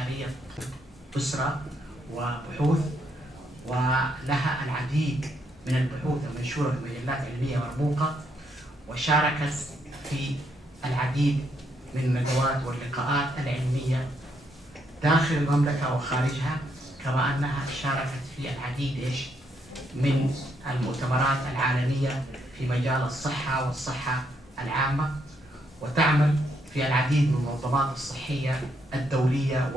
استشارية أسرة وبحوث، ولها العديد من البحوث المنشورة في مجلات علمية مرموقة، وشاركت في العديد من الندوات واللقاءات العلمية داخل المملكة وخارجها، كما أنها شاركت في العديد من المؤتمرات العالمية في مجال الصحة والصحة العامة، وتعمل في العديد من المنظمات الصحية الدولية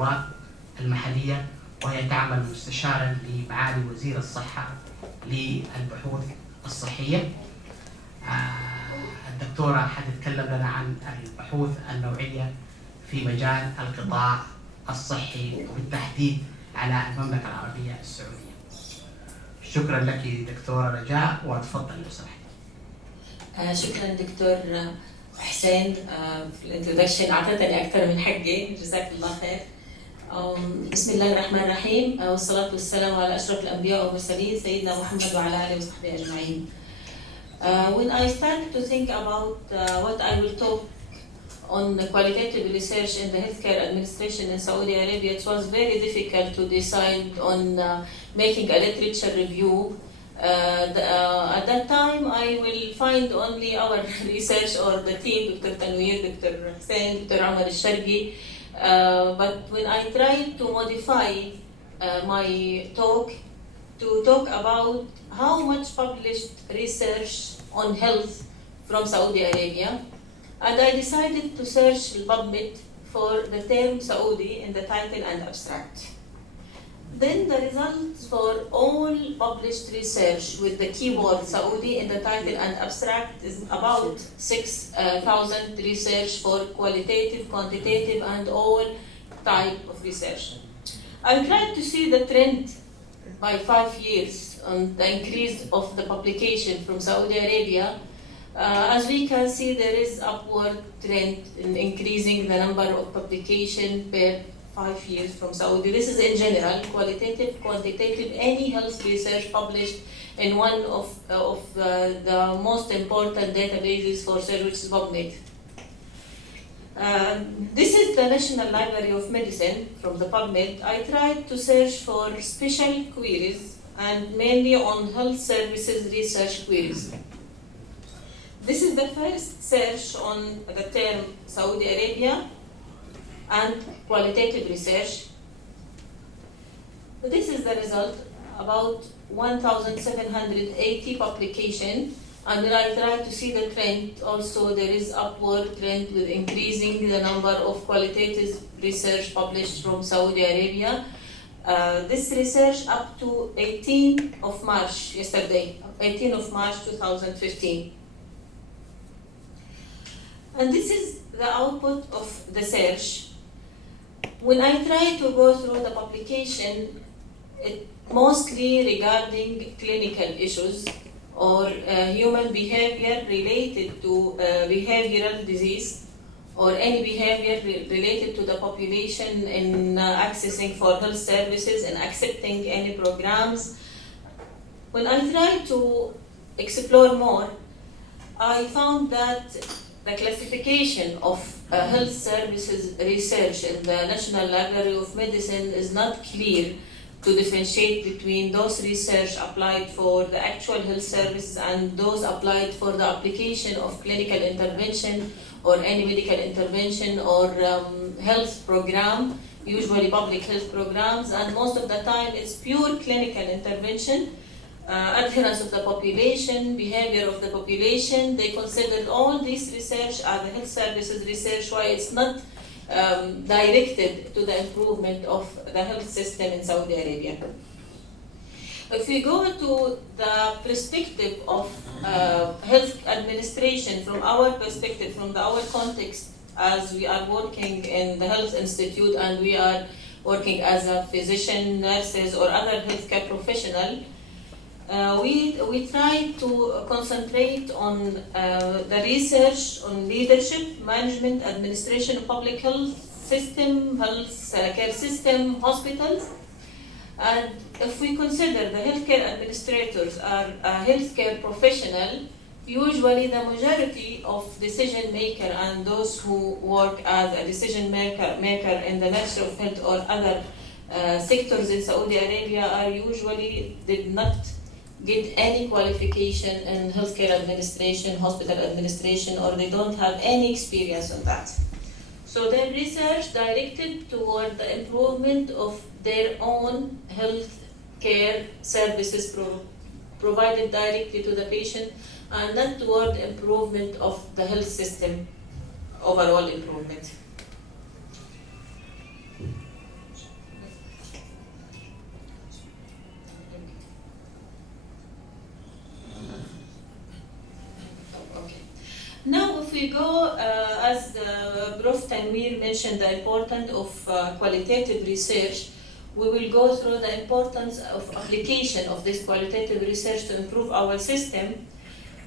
والمحلية، وهي تعمل مستشارا لمعالي وزير الصحة للبحوث الصحية. الدكتورة حتتكلم لنا عن البحوث النوعية في مجال القطاع الصحي وبالتحديد على المملكة العربية السعودية. شكرا لك دكتورة رجاء، وتفضل لو سمحت. شكرا دكتور حسين في الانترودكشن، اعطيتني اكثر من حقي، جزاك الله خير. بسم الله الرحمن الرحيم، والصلاة والسلام على أشرف الأنبياء والمرسلين سيدنا محمد وعلى آله وصحبه أجمعين. When I started to think about what I will talk on the qualitative research in the healthcare administration in Saudi Arabia, it was very difficult to decide on making a literature review. At that time, I will find only our research or the team, Dr. Tنوير, Dr. Hussein, Dr. Umar al-Sharqi. But when I tried to modify my talk to talk about how much published research on health from Saudi Arabia, and I decided to search PubMed for the term Saudi in the title and abstract. Then the results for all published research with the keyword Saudi in the title and abstract is about 6,000 research for qualitative, quantitative, and all type of research. I tried to see the trend by 5 years on the increase of the publication from Saudi Arabia. As we can see, there is upward trend in increasing the number of publication per 5 years from Saudi. This is in general, qualitative, quantitative, any health research published in one of the most important databases for search, which is PubMed. This is the National Library of Medicine from the PubMed. I tried to search for special queries and mainly on health services research queries. This is the first search on the term Saudi Arabia and qualitative research. This is the result, about 1,780 publications, and when I try to see the trend, also there is upward trend with increasing the number of qualitative research published from Saudi Arabia. This research up to 18th of March, yesterday, 18th of March 2015. And this is the output of the search. When I try to go through the publication, it mostly regarding clinical issues or human behavior related to behavioral disease or any behavior related to the population in accessing for health services and accepting any programs. When I try to explore more, I found that the classification of health services research in the National Library of Medicine is not clear to differentiate between those research applied for the actual health services and those applied for the application of clinical intervention or any medical intervention or health program, usually public health programs, and most of the time it's pure clinical intervention. Adherence of the population, behavior of the population, they considered all this research as the health services research, why it's not directed to the improvement of the health system in Saudi Arabia. If we go to the perspective of health administration from our perspective, from our context, as we are working in the health institute and we are working as a physician, nurses, or other healthcare professional, we try to concentrate on the research on leadership, management, administration of public health system, health care system, hospitals. And if we consider the healthcare administrators are a healthcare professional, usually the majority of decision maker and those who work as a decision maker in the Ministry of Health or other sectors in Saudi Arabia are usually did not get any qualification in healthcare administration, hospital administration, or they don't have any experience on that. So their research directed toward the improvement of their own health care services provided directly to the patient, and not toward improvement of the health system, overall improvement. Now, if we go, as Prof. Tnwir mentioned, the importance of qualitative research, we will go through the importance of application of this qualitative research to improve our system.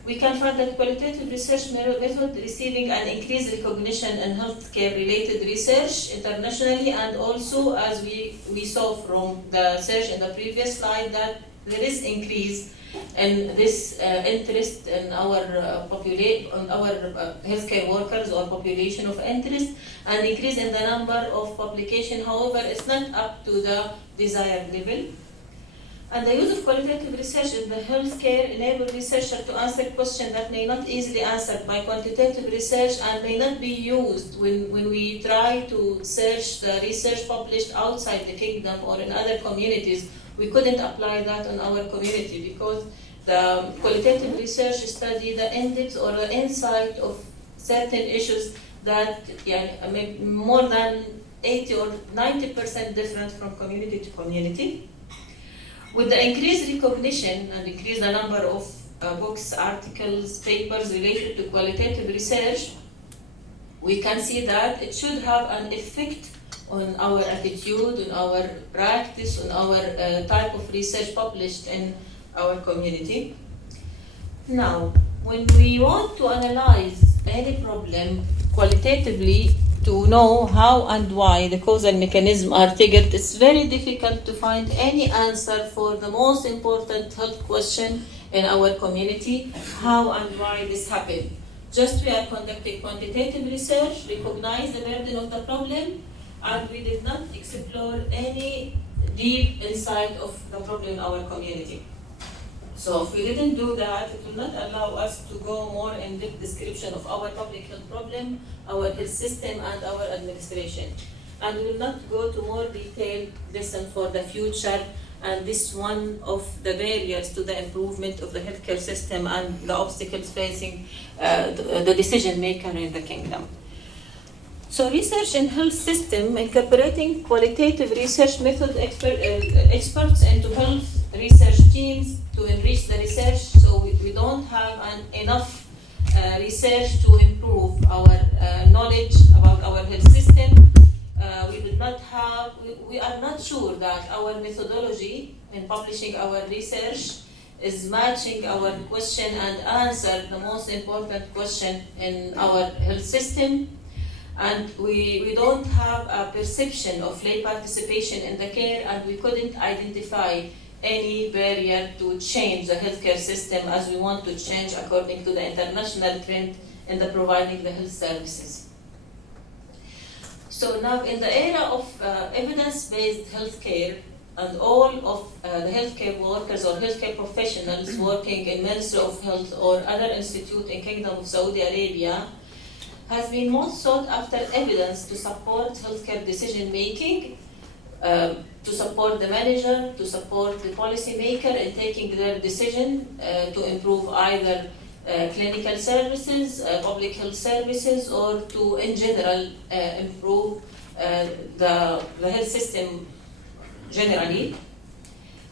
We can find that qualitative research method receiving an increased recognition in healthcare-related research internationally, and also, as we saw from the search in the previous slide, that there is increase in this interest in our healthcare workers or population of interest, and increase in the number of publication. However, it's not up to the desired level. And the use of qualitative research in the healthcare enables researchers to answer questions that may not easily answered by quantitative research and may not be used when we try to search the research published outside the kingdom or in other communities. We couldn't apply that on our community because the qualitative research study the in-depth or the insight of certain issues that more than 80 or 90% different from community to community. With the increased recognition and increase the number of books, articles, papers related to qualitative research, we can see that it should have an effect on our attitude, on our practice, on our type of research published in our community. Now, when we want to analyze any problem qualitatively to know how and why the causal mechanism are triggered, it's very difficult to find any answer for the most important health question in our community, how and why this happened. Just we are conducting quantitative research, recognize the burden of the problem, and we did not explore any deep insight of the problem in our community. So if we didn't do that, it will not allow us to go more in-depth description of our public health problem, our health system, and our administration. And we will not go to more detailed lesson for the future, and this one of the barriers to the improvement of the healthcare system and the obstacles facing the decision maker in the kingdom. So research in health system, incorporating qualitative research method experts into health research teams to enrich the research, so we don't have enough research to improve our knowledge about our health system. We are not sure that our methodology in publishing our research is matching our question and answer the most important question in our health system. And we don't have a perception of lay participation in the care, and we couldn't identify any barrier to change the healthcare system as we want to change according to the international trend in the providing the health services. So now in the era of evidence-based healthcare, and all of the healthcare workers or healthcare professionals working in Ministry of Health or other institute in Kingdom of Saudi Arabia has been most sought after evidence to support healthcare decision making, to support the manager, to support the policy maker in taking their decision to improve either clinical services, public health services, or to in general improve the health system generally.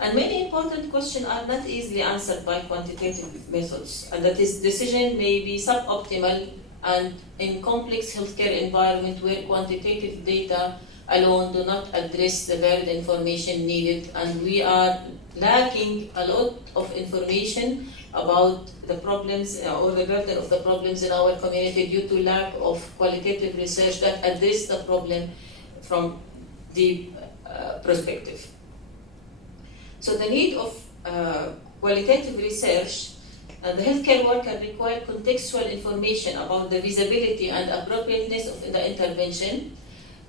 And many important questions are not easily answered by quantitative methods, and that is decision may be suboptimal and in complex healthcare environment where quantitative data alone do not address the varied information needed, and we are lacking a lot of information about the problems or the burden of the problems in our community due to lack of qualitative research that address the problem from deep perspective. So the need of qualitative research The healthcare worker require contextual information about the feasibility and appropriateness of the intervention.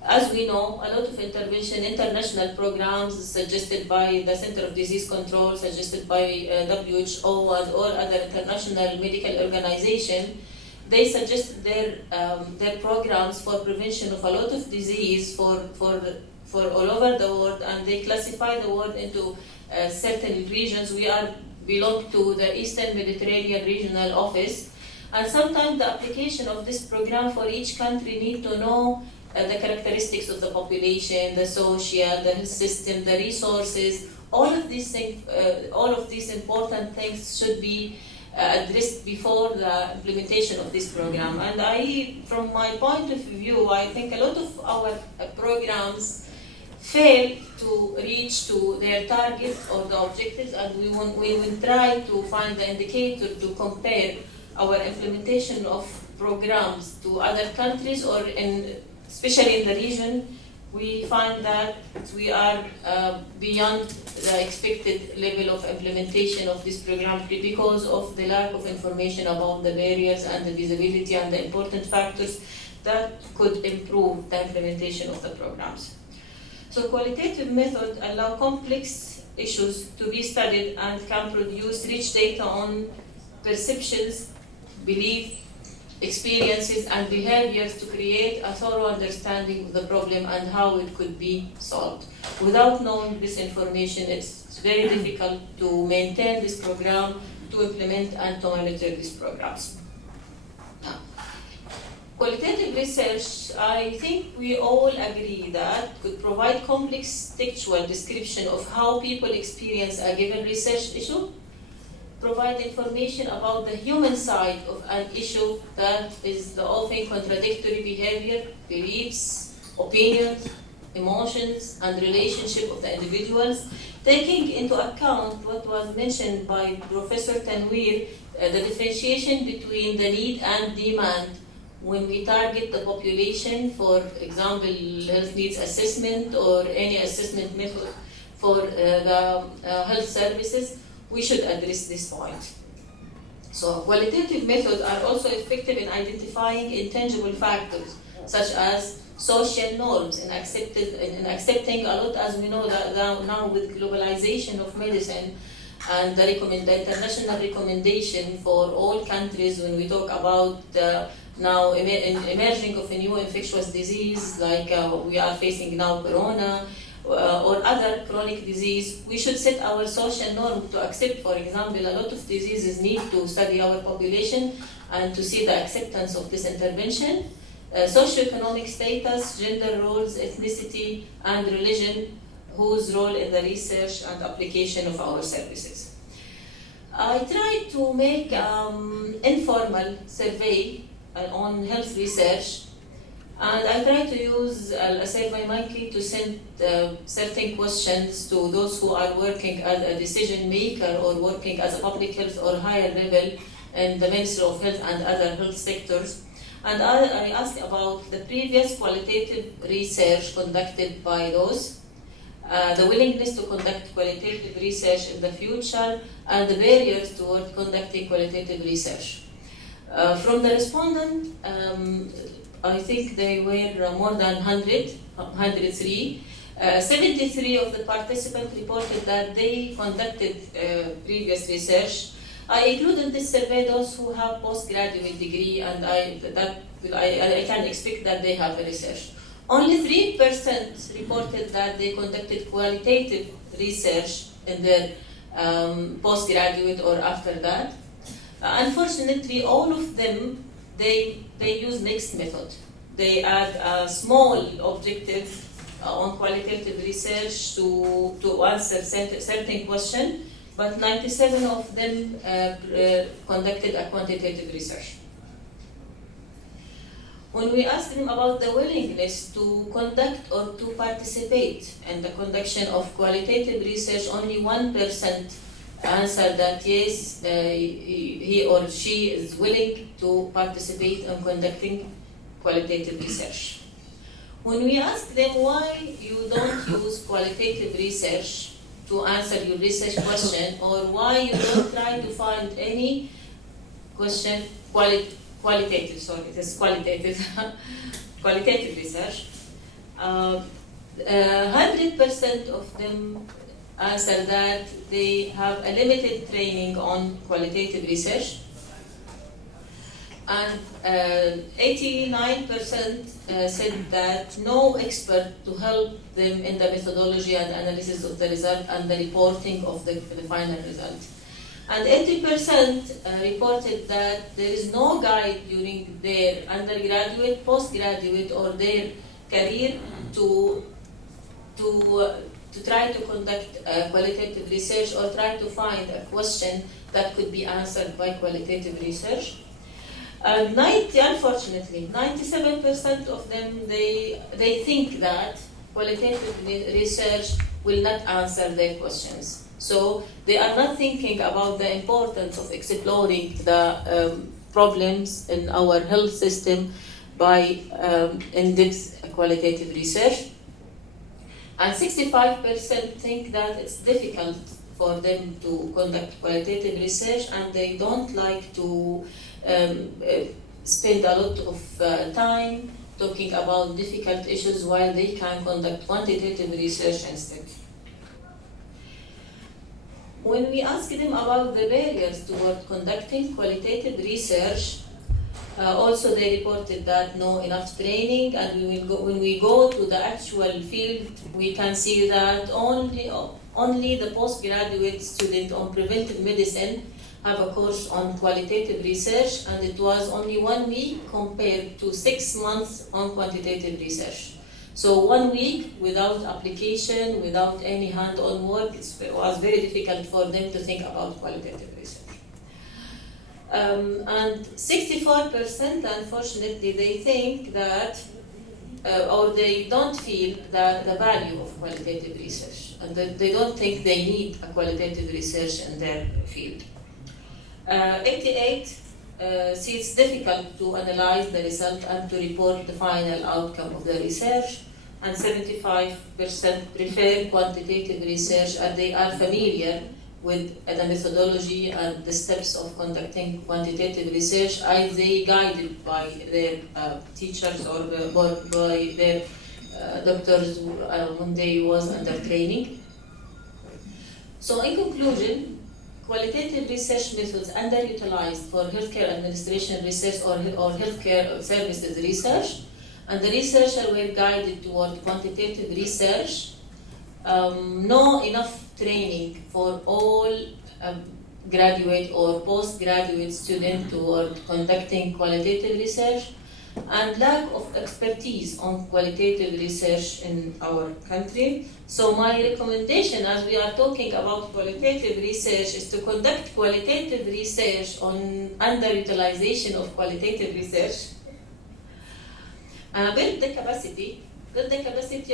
As we know, a lot of intervention, international programs suggested by the Center of Disease Control, suggested by WHO and all other international medical organizations, they suggest their programs for prevention of a lot of disease for all over the world, and they classify the world into certain regions. We belong to the Eastern Mediterranean Regional Office, and sometimes the application of this program for each country need to know the characteristics of the population, the social, the health system, the resources. All of these things, all of these important things should be addressed before the implementation of this program. And from my point of view, I think a lot of our programs fail to reach to their targets or the objectives, and we will try to find the indicator to compare our implementation of programs to other countries, or especially in the region, we find that we are beyond the expected level of implementation of this program because of the lack of information about the barriers and the visibility and the important factors that could improve the implementation of the programs. So qualitative methods allow complex issues to be studied and can produce rich data on perceptions, beliefs, experiences and behaviors to create a thorough understanding of the problem and how it could be solved. Without knowing this information, it's very difficult to maintain this program, to implement and to monitor these programs. Qualitative research, I think we all agree that could provide complex textual description of how people experience a given research issue, provide information about the human side of an issue, that is the often contradictory behavior, beliefs, opinions, emotions, and relationship of the individuals, taking into account what was mentioned by Professor Tנויר, the differentiation between the need and demand when we target the population, for example, health needs assessment or any assessment method for the health services. We should address this point. So qualitative methods are also effective in identifying intangible factors, such as social norms, in accepting a lot, as we know that now with globalization of medicine and the international recommendation for all countries when we talk about now emerging of a new infectious disease like we are facing now corona, or other chronic disease, we should set our social norm to accept, for example, a lot of diseases need to study our population and to see the acceptance of this intervention. Socioeconomic status, gender roles, ethnicity, and religion, whose role in the research and application of our services. I tried to make informal survey on health research, and I try to use a SurveyMonkey to send certain questions to those who are working as a decision maker or working as a public health or higher level in the Ministry of Health and other health sectors. And I asked about the previous qualitative research conducted by those, the willingness to conduct qualitative research in the future, and the barriers toward conducting qualitative research. From the respondent, I think they were more than 103. 73 of the participants reported that they conducted previous research. I include in this survey those who have postgraduate degree, and I can expect that they have a research. Only 3% reported that they conducted qualitative research in their postgraduate or after that. Unfortunately, all of them, they use mixed method. They add a small objective on qualitative research to answer certain question, but 97 of them conducted a quantitative research. When we asked them about the willingness to conduct or to participate in the conduction of qualitative research, only 1% answered that yes, he or she is willing to participate in conducting qualitative research. When we ask them why you don't use qualitative research to answer your research question, or why you don't try to find any question, qualitative, sorry, it is qualitative, qualitative research. 100% of them answer that they have a limited training on qualitative research. And 89% said that no expert to help them in the methodology and analysis of the result and the reporting of the final result. And 80% reported that there is no guide during their undergraduate, postgraduate, or their career to try to conduct qualitative research or try to find a question that could be answered by qualitative research. Unfortunately, 97% of them, they think that qualitative research will not answer their questions. So they are not thinking about the importance of exploring the problems in our health system by in-depth qualitative research. And 65% think that it's difficult for them to conduct qualitative research, and they don't like to spend a lot of time talking about difficult issues while they can conduct quantitative research instead. When we ask them about the barriers toward conducting qualitative research, also they reported that no enough training, and when we go to the actual field, we can see that only the postgraduate student on preventive medicine have a course on qualitative research, and it was only 1 week compared to 6 months on quantitative research. So 1 week without application, without any hand-on work, it was very difficult for them to think about qualitative research. And 64%, unfortunately, they think that, or they don't feel that the value of qualitative research, and that they don't think they need a qualitative research in their field. 88 see it's difficult to analyze the result and to report the final outcome of the research, and 75% prefer quantitative research, and they are familiar with the methodology and the steps of conducting quantitative research, as they guided by their teachers or by their doctors when they was under training. So in conclusion, qualitative research methods underutilized for healthcare administration research or healthcare services research, and the researchers were guided toward quantitative research. No enough training for all graduate or postgraduate students toward conducting qualitative research, and lack of expertise on qualitative research in our country. So my recommendation, as we are talking about qualitative research, is to conduct qualitative research on underutilization of qualitative research. Build the capacity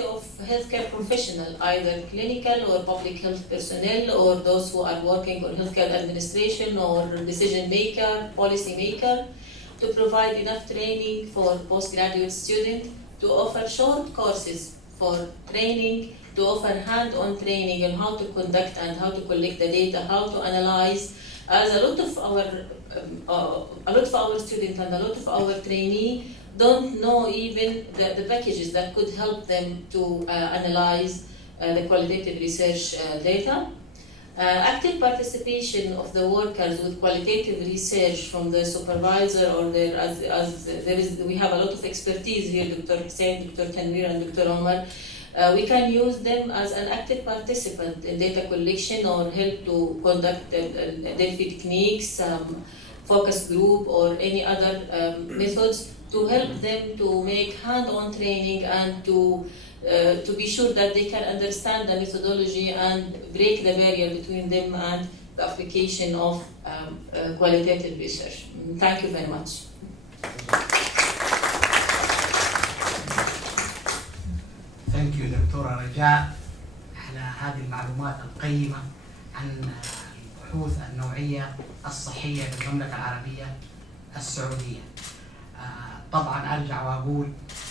of healthcare professionals, either clinical or public health personnel, or those who are working on healthcare administration or decision maker, policy maker, to provide enough training for postgraduate students, to offer short courses for training, to offer hand-on training on how to conduct and how to collect the data, how to analyze, as a lot of our students and a lot of our trainees don't know even the packages that could help them to analyze the qualitative research data. Active participation of the workers with qualitative research from the supervisor or their, we have a lot of expertise here, Dr. Hussein, Dr. Tنوير, and Dr. Omar. We can use them as an active participant in data collection or help to conduct Delphi techniques, focus group, or any other methods to help them to make hand-on training and to be sure that they can understand the methodology and break the barrier between them and the application of qualitative research. Thank you very much. Thank you دكتورة رجاء على هذه المعلومات القيمة عن البحوث النوعية الصحية في المملكة العربية السعودية. طبعا أرجع وأقول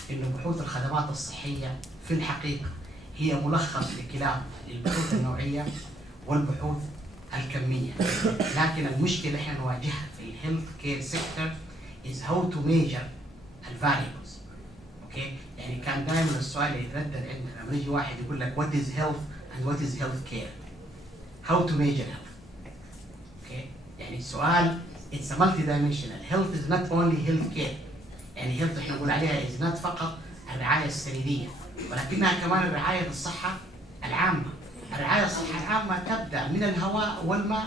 إنه بحوث الخدمات الصحية في الحقيقة هي ملخص لكلا البحوث النوعية والبحوث الكمية، لكن المشكلة احنا نواجهها في الهيلث كير سيكتور is how to measure الفاريبلز. اوكي؟ يعني كان دائما السؤال اللي يتردد عندنا لما يجي واحد يقول لك what is health and what is health care؟ how to measure health. اوكي؟ يعني السؤال it's a multi-dimensional. health is not only health care. يعني health احنا نقول عليها is not فقط الرعاية السريرية، ولكنها كمان الرعاية بالصحة العامة. الرعاية الصحة العامة تبدأ من الهواء والماء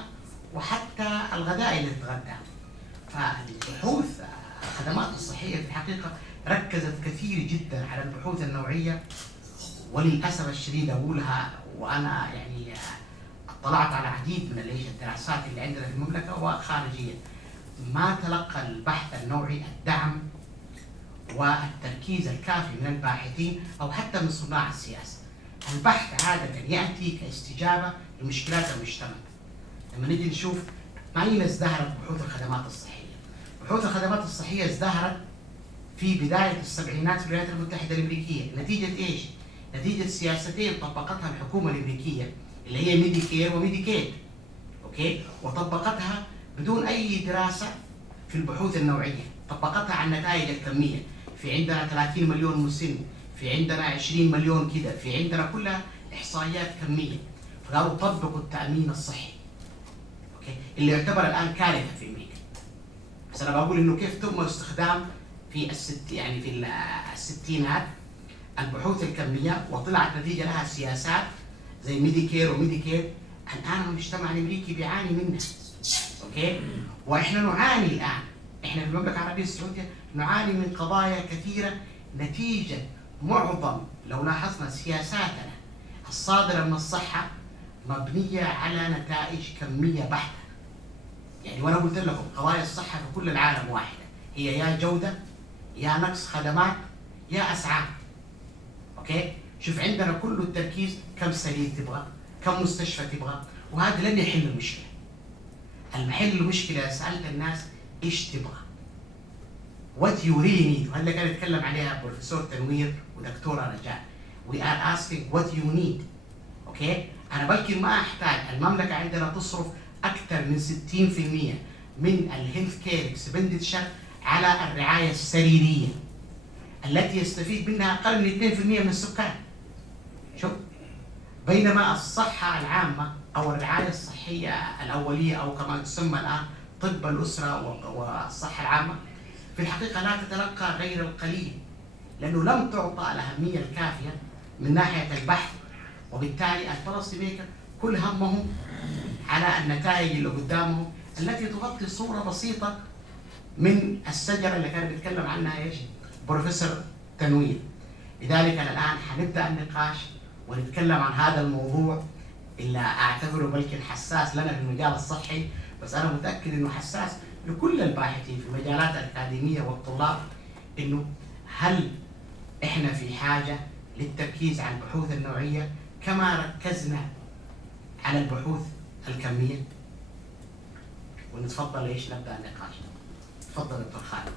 وحتى الغذاء اللي تتغدى. فالبحوث الخدمات الصحية في الحقيقة ركزت كثير جدا على البحوث النوعية، وللأسف الشديد أقولها وأنا يعني اطلعت على عديد من الدراسات اللي عندنا في المملكة وخارجيا، ما تلقى البحث النوعي الدعم والتركيز الكافي من الباحثين أو حتى من صناع السياسة. البحث عادة يأتي كاستجابة لمشكلات المجتمع. لما نيجي نشوف أين ازدهرت بحوث الخدمات الصحية؟ بحوث الخدمات الصحية ازدهرت في بداية السبعينات في الولايات المتحدة الأمريكية. نتيجة إيش؟ نتيجة سياستين طبقتها الحكومة الأمريكية اللي هي ميديكير وميديكيد. أوكي؟ وطبقتها بدون أي دراسة في البحوث النوعية، طبقتها على النتائج الكمية. في عندنا 30 مليون مسن، في عندنا 20 مليون كده، في عندنا كلها إحصائيات كمية. فقالوا طبقوا التأمين الصحي. أوكي؟ اللي يعتبر الآن كارثة في أمريكا. بس أنا بقول إنه كيف تم استخدام في يعني في الستينات البحوث الكمية وطلعت نتيجة لها سياسات زي ميديكير وميديكيد. الآن المجتمع الأمريكي بيعاني منها. أوكي؟ وإحنا نعاني الآن، إحنا في المملكة العربية السعودية نعاني من قضايا كثيرة نتيجة معظم لو لاحظنا سياساتنا الصادرة من الصحة مبنية على نتائج كمية بحتة. يعني وأنا قلت لكم قضايا الصحة في كل العالم واحدة، هي يا جودة يا نقص خدمات يا أسعار. أوكي؟ شوف عندنا كل التركيز كم سرير تبغى، كم مستشفى تبغى، وهذا لن يحل المشكلة. المحل المشكلة سألت الناس إيش تبغى؟ What you really need. وهذا كان يتكلم عليها بروفيسور تنوير ودكتورة رجاء. We are asking what you need. أوكي؟ أنا بلكن ما أحتاج. المملكة عندنا تصرف أكثر من 60% من الهيلث كير اكسبندتشر على الرعاية السريرية التي يستفيد منها أقل من 2% من السكان. شوف، بينما الصحة العامة أو الرعاية الصحية الأولية أو كما تسمى الآن طب الأسرة والصحة العامة في الحقيقة لا تتلقى غير القليل، لأنه لم تعطى الأهمية الكافية من ناحية البحث، وبالتالي البوليسي ميكر كل همهم على النتائج اللي قدامهم التي تغطي صورة بسيطة من الشجرة اللي كان بيتكلم عنها ايش؟ بروفيسور تنوير. لذلك أنا الآن حنبدأ النقاش ونتكلم عن هذا الموضوع اللي أعتبره بلكن حساس لنا في المجال الصحي، بس أنا متأكد إنه حساس لكل الباحثين في المجالات الأكاديمية والطلاب. إنه هل إحنا في حاجة للتركيز على البحوث النوعية كما ركزنا على البحوث الكمية؟ ونتفضل ايش نبدأ النقاش. تفضل دكتور خالد.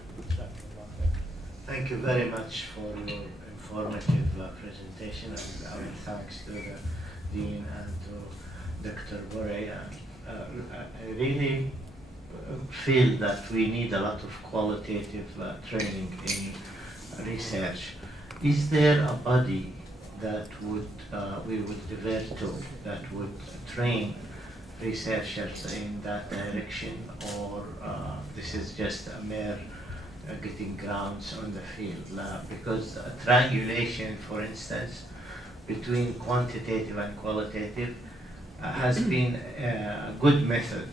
Thank you very much for your informative presentation, and our thanks to the Dean and to Dr. Burey. I really feel that we need a lot of qualitative training in research. Is there a body that we would divert to that would train researchers in that direction, or this is just a mere getting grounds on the field? Because triangulation, for instance, between quantitative and qualitative has been a good method,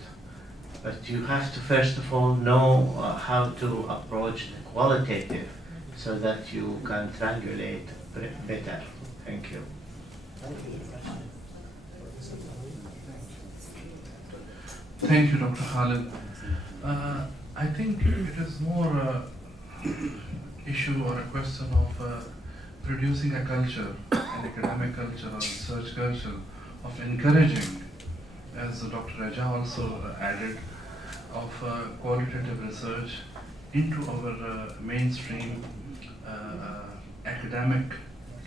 but you have to first of all know how to approach the qualitative so that you can triangulate better. Thank you. Thank you, Dr. Khalid. I think it is more an issue or a question of producing a culture, an academic culture or research culture, of encouraging, as Dr. Raja also added, of qualitative research into our mainstream academic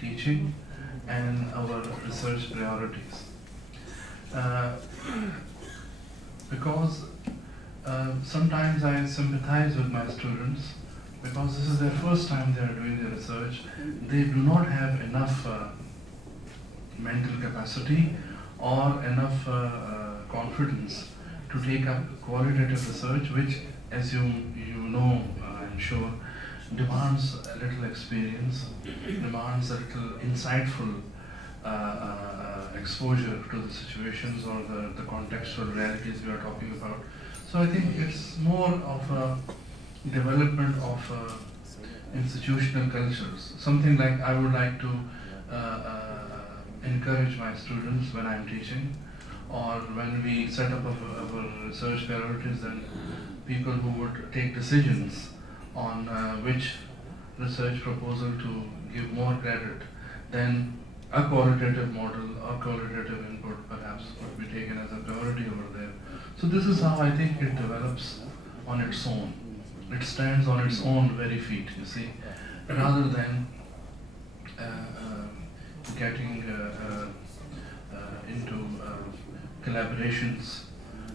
teaching and our research priorities. because sometimes I sympathize with my students because this is their first time they are doing their research. They do not have enough mental capacity or enough confidence to take up qualitative research, which, as you know, I'm sure, demands a little experience, demands a little insightful exposure to the situations or the contextual realities we are talking about. So I think it's more of a development of institutional cultures, something like I would like to encourage my students when I'm teaching, or when we set up our research priorities, then people who would take decisions on which research proposal to give more credit, then a qualitative model or qualitative input perhaps would be taken as a priority over there. So this is how I think it develops on its own. It stands on its own very feet, you see, rather than getting into collaborations,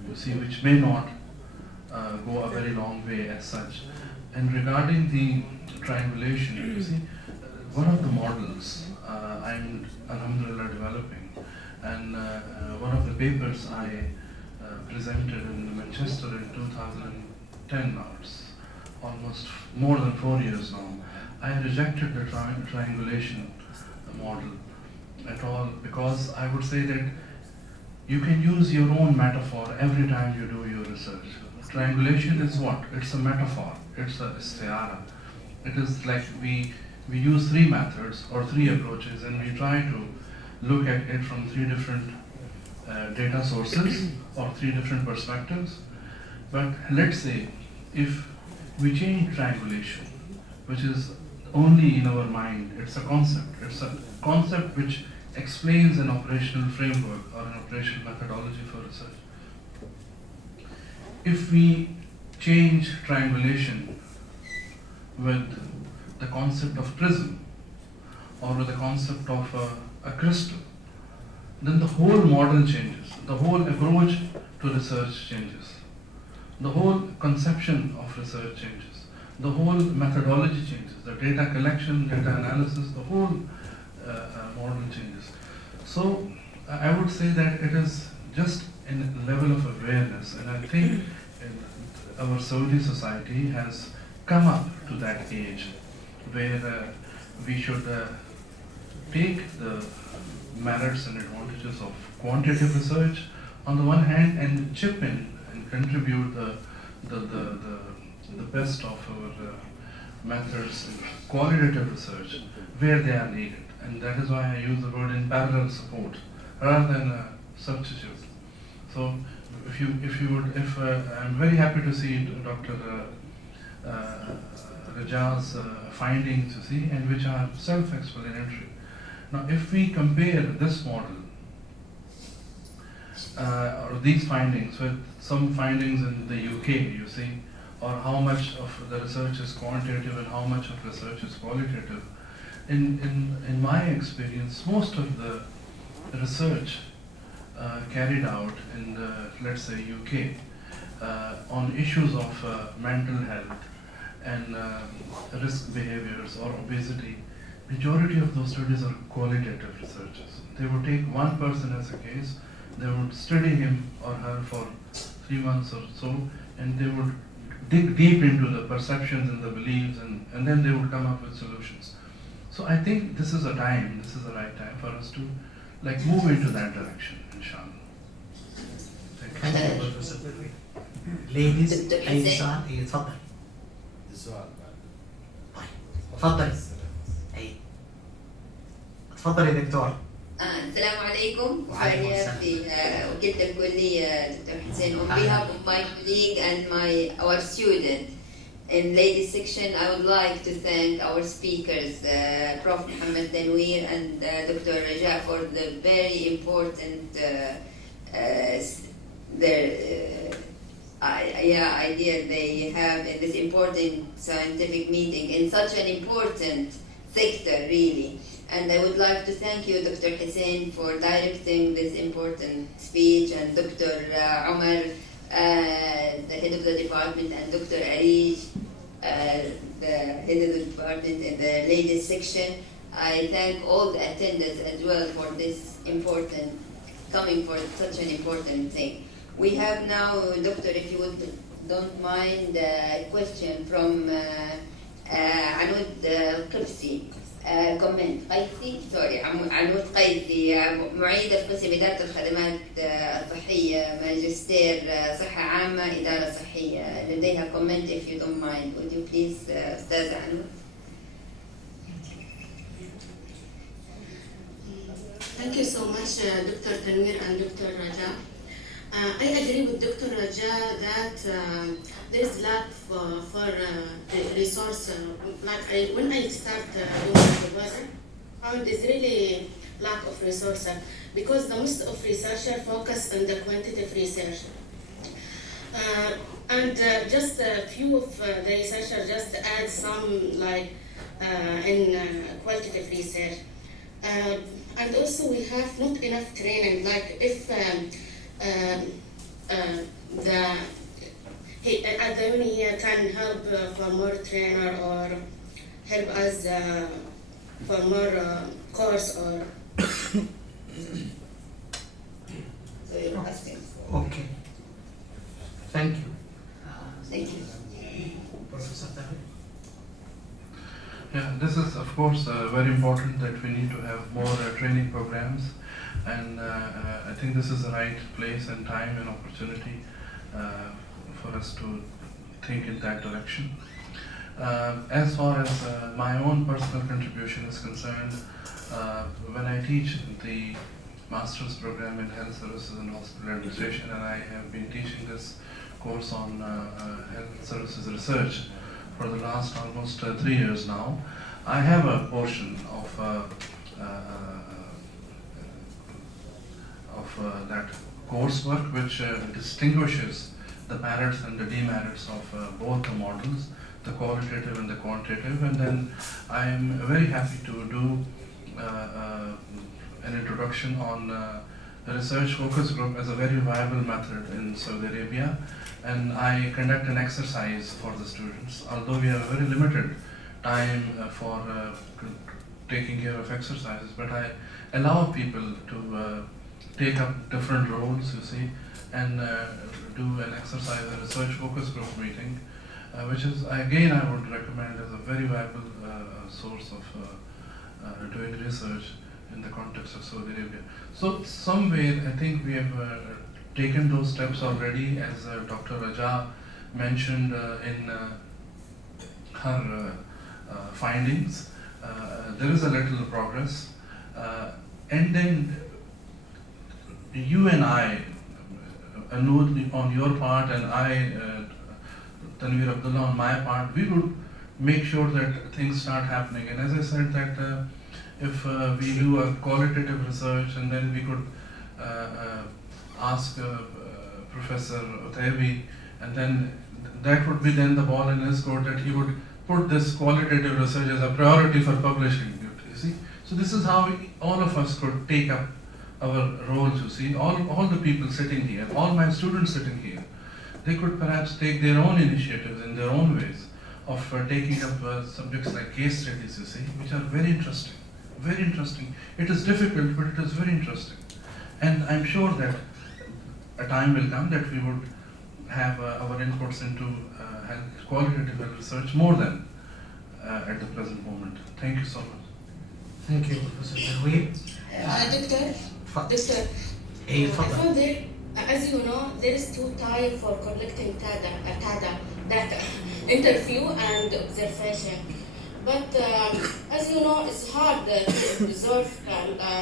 you see, which may not go a very long way as such. And regarding the triangulation, you see, one of the models I'm alhamdulillah developing, and one of the papers I presented in Manchester in 2010 now, it's almost more than 4 years now. I rejected the triangulation model at all, because I would say that you can use your own metaphor every time you do your research. Triangulation is what? It's a metaphor, it's a istiara. It is like we use three methods or three approaches, and we try to look at it from three different data sources or three different perspectives. But let's say if we change triangulation, which is only in our mind, it's a concept which explains an operational framework or an operational methodology for research. If we change triangulation with the concept of prism or with the concept of a crystal, then the whole model changes, the whole approach to research changes, the whole conception of research changes, the whole methodology changes, the data collection, data analysis, the whole model changes. So I would say that it is just in a level of awareness, and I think our Saudi society has come up to that age where we should take the merits and advantages of quantitative research on the one hand and chip in and contribute the best of our methods in qualitative research where they are needed. And that is why I use the word in parallel support rather than a substitute. So I'm very happy to see Dr. Rajaa's findings, you see, and which are self-explanatory. Now, if we compare this model or these findings with some findings in the UK, you see, or how much of the research is quantitative and how much of research is qualitative, in my experience, most of the research carried out in the, let's say, UK on issues of mental health and risk behaviors or obesity, majority of those studies are qualitative researches. They would take one person as a case, they would study him or her for 3 months or so, and they would dig deep into the perceptions and the beliefs, and then they would come up with solutions. So I think this is the right time for us to move into that direction, inshallah. Thank you. Professor برعي. Ladies, أي سؤال؟ إيه تفضل. السؤال بعد. طيب تفضل. أي تفضل يا دكتور. السلام عليكم. وعليكم السلام. في وكيلة الكلية دكتور حسين. On behalf of my colleague and our student in ladies section, I would like to thank our speakers, Prof. Muhammad Tnawir and Dr. Rajaa, for the very important idea they have in this important scientific meeting in such an important sector, really. And I would like to thank you, Dr. Hussein, for directing this important speech, and Dr. Umar the head of the department, and Dr. Arij, the head of the department in the ladies section. I thank all the attendants as well for this important, coming for such an important thing. We have now, Doctor, if you don't mind, a question from عنود قبسي. كومنت قيسي عنود قيسي، معيدة في قسم إدارة الخدمات الصحية، ماجستير صحة عامة إدارة صحية. لديها كومنت if you don't mind. Would you please أستاذة عنود? Thank you so much, Dr. Tanwir and Dr. Rajaa. I agree with Dr. Rajaa that there is lack for resource. When I start doing the work, I found there's really lack of resource because the most of researchers focus on the quantitative research. And just a few of the researchers just add some in qualitative research. And also we have not enough training, like if the Adoni can help for more trainer or help us for more course or... So you're asking for... Okay. Thank you. Thank you. Professor Tahir. Yeah, this is of course very important that we need to have more training programs, and I think this is the right place and time and opportunity for us to think in that direction. As far as my own personal contribution is concerned, when I teach the master's program in health services and hospital administration, and I have been teaching this course on health services research for the last almost 3 years now, I have a portion of that coursework which distinguishes the merits and the demerits of both the models, the qualitative and the quantitative, and then I am very happy to do an introduction on the research focus group as a very viable method in Saudi Arabia, and I conduct an exercise for the students. Although we have a very limited time for taking care of exercises, but I allow people to take up different roles, you see, and do an exercise, a research focus group meeting, which is, again, I would recommend as a very viable source of doing research in the context of Saudi Arabia. So somewhere, I think we have taken those steps already, as Dr. Rajaa mentioned in her findings. There is a little progress. And then you and I, Anood on your part, and I, Tanwir Abdullah on my part, we would make sure that things start happening. And as I said, that if we do a qualitative research, and then we could ask Professor Otaibi, and then that would be then the ball in his court, that he would put this qualitative research as a priority for publishing, you see. So this is how all of us could take up our roles, you see. All the people sitting here, all my students sitting here, they could perhaps take their own initiatives in their own ways of taking up subjects like case studies, you see, which are very interesting, very interesting. It is difficult, but it is very interesting. And I'm sure that a time will come that we would have our inputs into qualitative research more than at the present moment. Thank you so much. Thank you, Professor Tawheed. Doctor, I found there, as you know, there is two types for collecting data, interview and observation. But as you know, it's hard to observe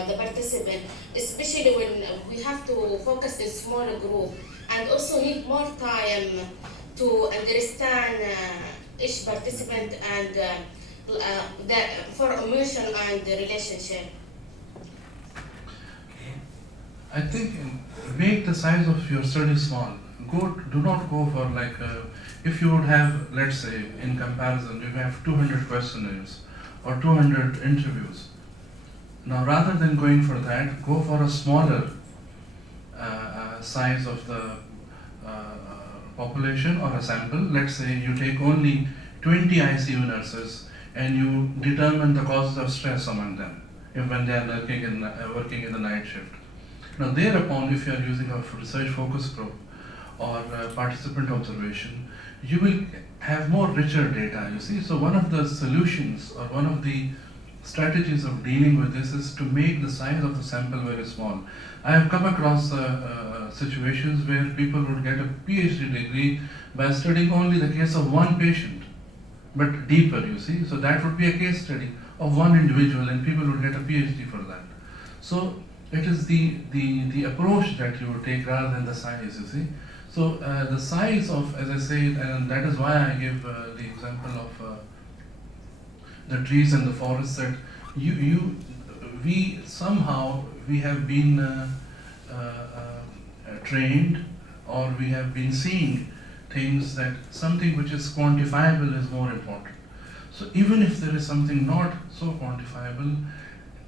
the participant, especially when we have to focus in smaller group, and also need more time to understand each participant and for emotion and the relationship. I think make the size of your study small. Do not go for like, if you would have, let's say, in comparison, you have 200 questionnaires or 200 interviews. Now, rather than going for that, go for a smaller size of the population or a sample. Let's say you take only 20 ICU nurses and you determine the causes of stress among them when they are working in the night shift. Now thereupon, if you are using a research focus group or participant observation, you will have more richer data, you see. So one of the solutions or one of the strategies of dealing with this is to make the size of the sample very small. I have come across situations where people would get a PhD degree by studying only the case of one patient, but deeper, you see. So that would be a case study of one individual and people would get a PhD for that. So it is the approach that you would take rather than the size, you see. So the size of, as I said, and that is why I give the example of the trees and the forests, that we somehow have been trained, or we have been seeing things that something which is quantifiable is more important. So even if there is something not so quantifiable,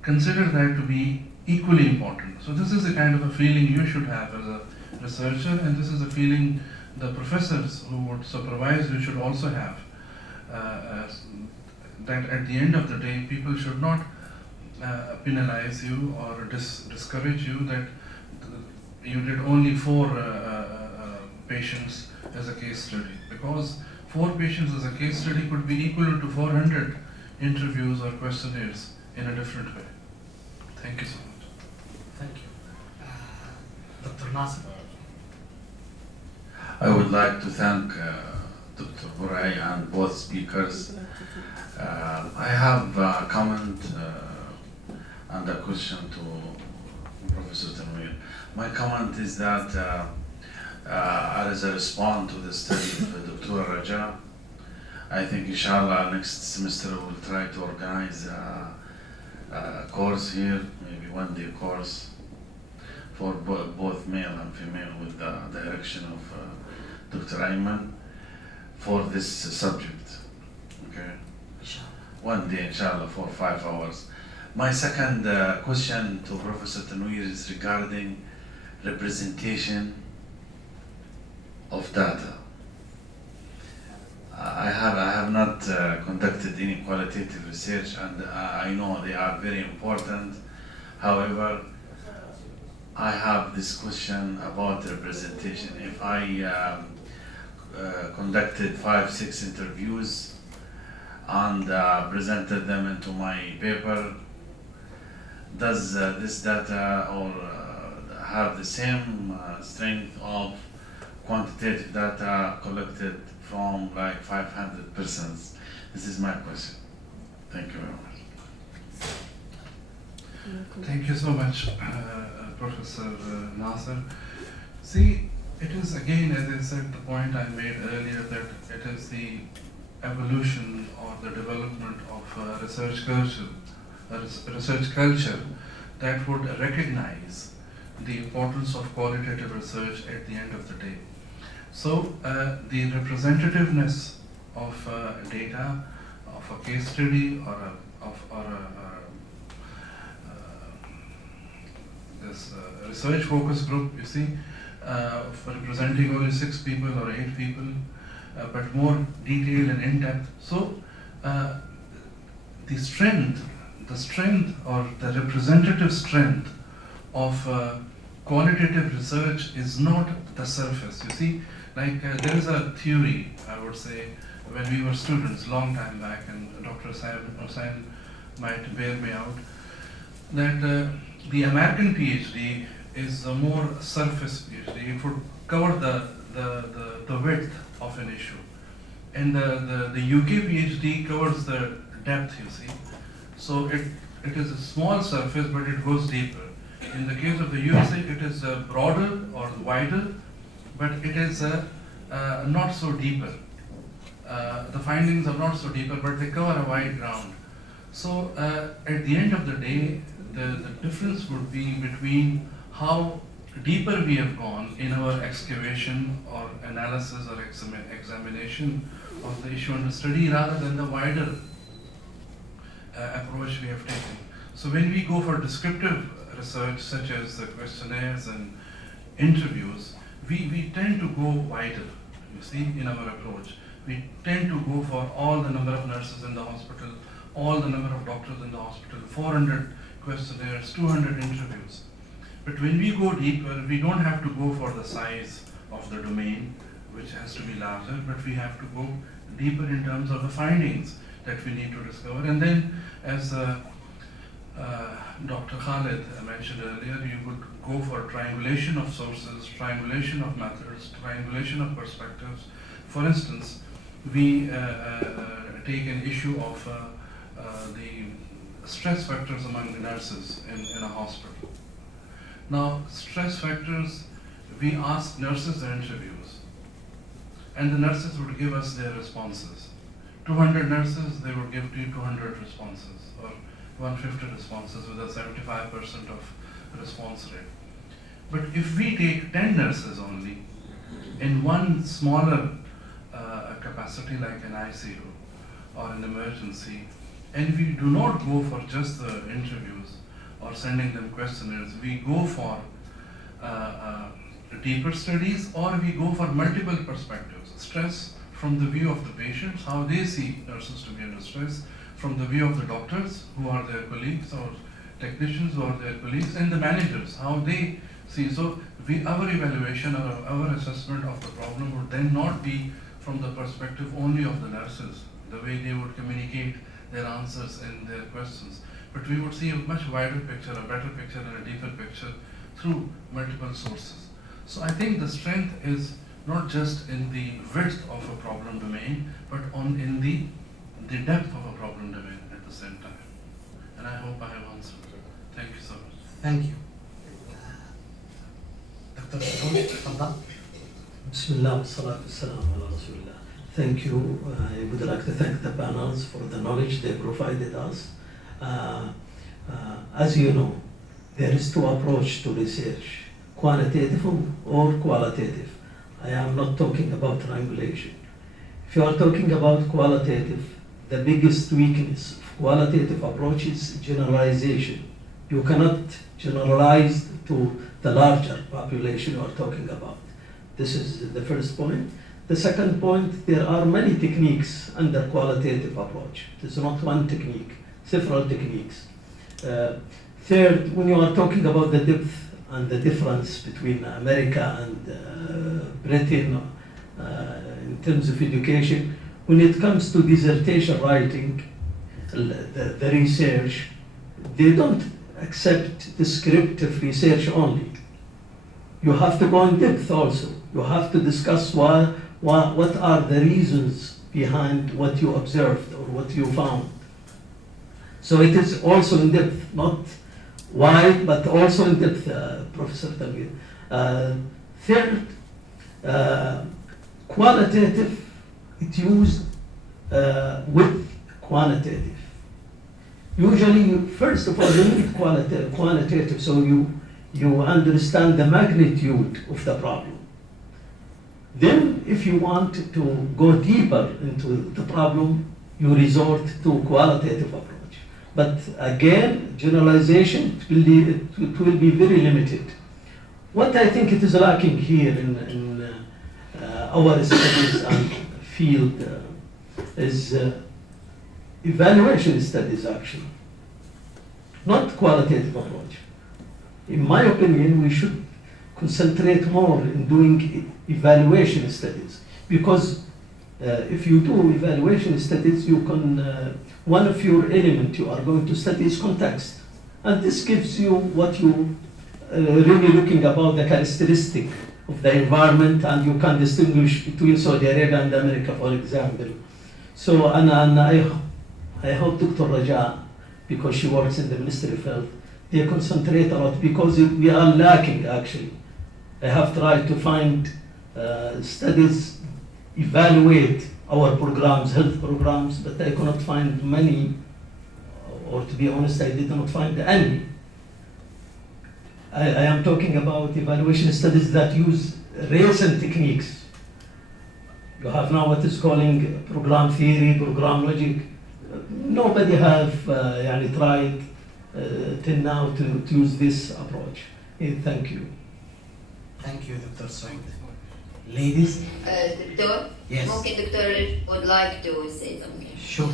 consider that to be equally important. So this is the kind of a feeling you should have as a researcher, and this is a feeling the professors who would supervise you should also have. That at the end of the day, people should not penalize you or discourage you that you did only 4 patients as a case study, because 4 patients as a case study could be equal to 400 interviews or questionnaires in a different way. Thank you so much. Thank you. Dr. Nasser. I would like to thank Dr. Bur'ai and both speakers. I have a comment and a question to Professor Tנויר. My comment is that as a response to the study of Dr. Rajaa, I think inshallah next semester we'll try to organize a course here, maybe 1-day course for both male and female with the direction of Dr. Ayman for this subject. Okay? One day, inshallah, for 5 hours. My second question to Professor Tنویر is regarding representation of data. I have not conducted any qualitative research, and I know they are very important. However, I have this question about representation. If I conducted 5-6 interviews and presented them into my paper, does this data or have the same strength of quantitative data collected from like 500 persons? This is my question. Thank you very much. Thank you so much, Professor Nasser. See, it is again, as I said, the point I made earlier, that it is the evolution or the development of research culture that would recognize the importance of qualitative research at the end of the day. So the representativeness of data, of a case study, or this research focus group, you see, for representing only 6 people or 8 people, but more detailed and in-depth. So the strength or the representative strength of qualitative research is not the surface. You see, like there is a theory, I would say, when we were students long time back, and Dr. Hussain might bear me out, that the American PhD is a more surface PhD. It would cover the width of an issue. And the UK PhD covers the depth, you see. So it is a small surface, but it goes deeper. In the case of the USA, it is broader or wider, but it is not so deeper. The findings are not so deeper, but they cover a wide ground. So at the end of the day, the difference would be between how deeper we have gone in our excavation or analysis or examination of the issue under study, rather than the wider approach we have taken. So when we go for descriptive research, such as the questionnaires and interviews, we tend to go wider. You see, in our approach, we tend to go for all the number of nurses in the hospital, all the number of doctors in the hospital, 400 questionnaires, 200 interviews. But when we go deeper, we don't have to go for the size of the domain, which has to be larger, but we have to go deeper in terms of the findings that we need to discover. And then, as Dr. Khalid mentioned earlier, you would go for triangulation of sources, triangulation of methods, triangulation of perspectives. For instance, we take an issue of the stress factors among the nurses in a hospital. Now, stress factors, we ask nurses in interviews, and the nurses would give us their responses. 200 nurses, they would give you 200 responses, or 150 responses with a 75% of response rate. But if we take 10 nurses only, in one smaller capacity like an ICU or an emergency, and we do not go for just the interviews or sending them questionnaires, we go for deeper studies, or we go for multiple perspectives. Stress from the view of the patients, how they see nurses to be under stress, from the view of the doctors who are their colleagues, or technicians who are their colleagues, and the managers, how they see. So our evaluation or our assessment of the problem would then not be from the perspective only of the nurses, the way they would communicate their answers and their questions, but we would see a much wider picture, a better picture, and a deeper picture through multiple sources. So I think the strength is not just in the width of a problem domain, but in the depth of a problem domain at the same time. And I hope I have answered. Thank you so much. Thank you. Dr. Saroon, تفضل. بسم الله والصلاة والسلام على رسول الله. Thank you. I would like to thank the panels for the knowledge they provided us. As you know, there is two approaches to research, quantitative or qualitative. I am not talking about triangulation. If you are talking about qualitative, the biggest weakness of qualitative approach is generalization. You cannot generalize to the larger population you are talking about. This is the first point. The second point, there are many techniques under qualitative approach. It is not one technique, several techniques. Third, when you are talking about the depth and the difference between America and Britain in terms of education, when it comes to dissertation writing, the research, they don't accept descriptive research only. You have to go in depth also. You have to discuss what are the reasons behind what you observed or what you found. So it is also in depth, not wide, but also in depth, Professor Tawil. Third, qualitative, it used with quantitative. Usually, first of all, you need quantitative, so you understand the magnitude of the problem. Then, if you want to go deeper into the problem, you resort to qualitative approach. But again, generalization, it will be very limited. What I think it is lacking here in our studies and field is evaluation studies, actually, not qualitative approach. In my opinion, we should concentrate more in doing evaluation studies, because if you do evaluation studies, you can, one of your elements you are going to study is context. And this gives you what you really looking about the characteristic of the environment, and you can distinguish between Saudi Arabia and America, for example. So, and I hope Dr. Rajaa, because she works in the Ministry of Health, they concentrate a lot, because we are lacking actually. I have tried to find studies, evaluate our programs, health programs, but I cannot find many, or to be honest, I did not find any. I am talking about evaluation studies that use recent techniques. You have now what is calling program theory, program logic. Nobody have tried till now to use this approach. Thank you. Thank you, Dr. Saroon. Ladies, دكتور yes, ممكن دكتور would like to say something. sure.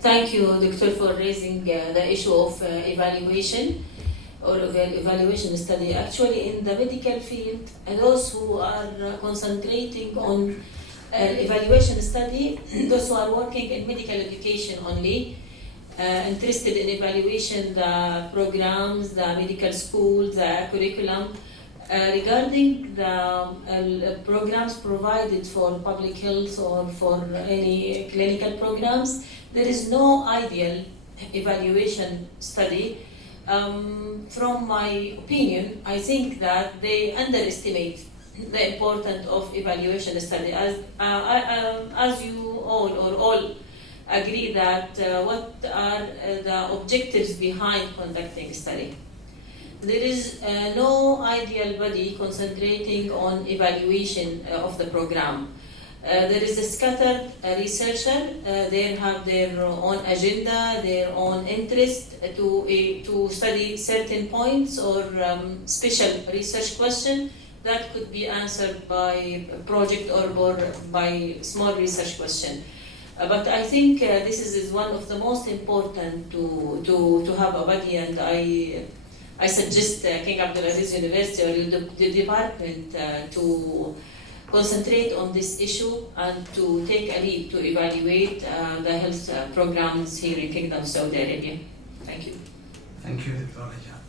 Thank you, Doctor, for raising the issue of evaluation or evaluation study. Actually, in the medical field, those who are concentrating on evaluation study, those who are working in medical education only, interested in evaluation, the programs, the medical schools, the curriculum. Regarding the programs provided for public health or for any clinical programs, there is no ideal evaluation study. From my opinion, I think that they underestimate the importance of evaluation study. As you all agree that what are the objectives behind conducting study. There is no ideal body concentrating on evaluation of the program. There is a scattered researcher. They have their own agenda, their own interest to study certain points or special research question that could be answered by project or by small research question. But I think this is one of the most important to have a body, and I suggest King Abdulaziz University or the department to concentrate on this issue and to take a lead to evaluate the health programs here in Kingdom of Saudi Arabia. Thank you. Thank you, Dr. رجاء.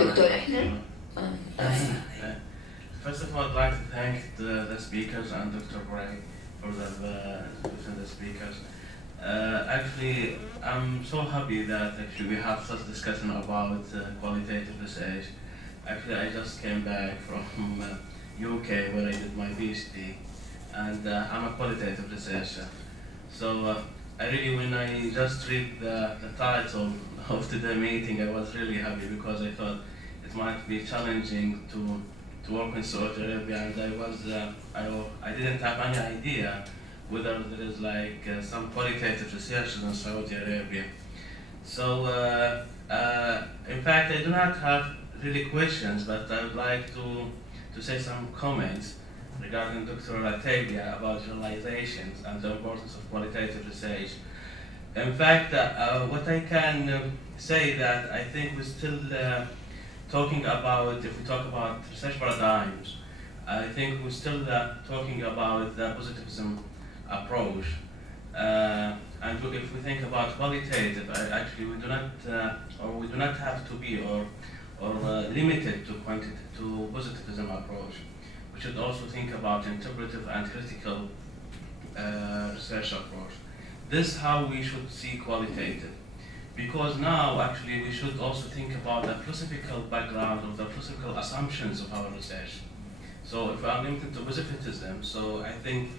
دكتور احنا First of all, I'd like to thank the speakers and Dr. برعي for the speakers. Actually, I'm so happy that actually we have such discussion about qualitative research. Actually, I just came back from UK where I did my PhD, and I'm a qualitative researcher. So I really, when I just read the title of today's meeting, I was really happy because I thought it might be challenging to work in Saudi Arabia, and I didn't have any idea whether there is like some qualitative research in Saudi Arabia. So in fact, I do not have really questions, but I would like to say some comments regarding Dr. Latavia about generalizations and the importance of qualitative research. In fact, what I can say that I think we're still talking about, if we talk about research paradigms, I think we're still talking about the positivism approach. And if we think about qualitative, actually we do not have to be or limited to positivism approach. We should also think about interpretive and critical research approach. This is how we should see qualitative. Because now, actually, we should also think about the philosophical background of the philosophical assumptions of our research. So if I'm limited to positivism, so I think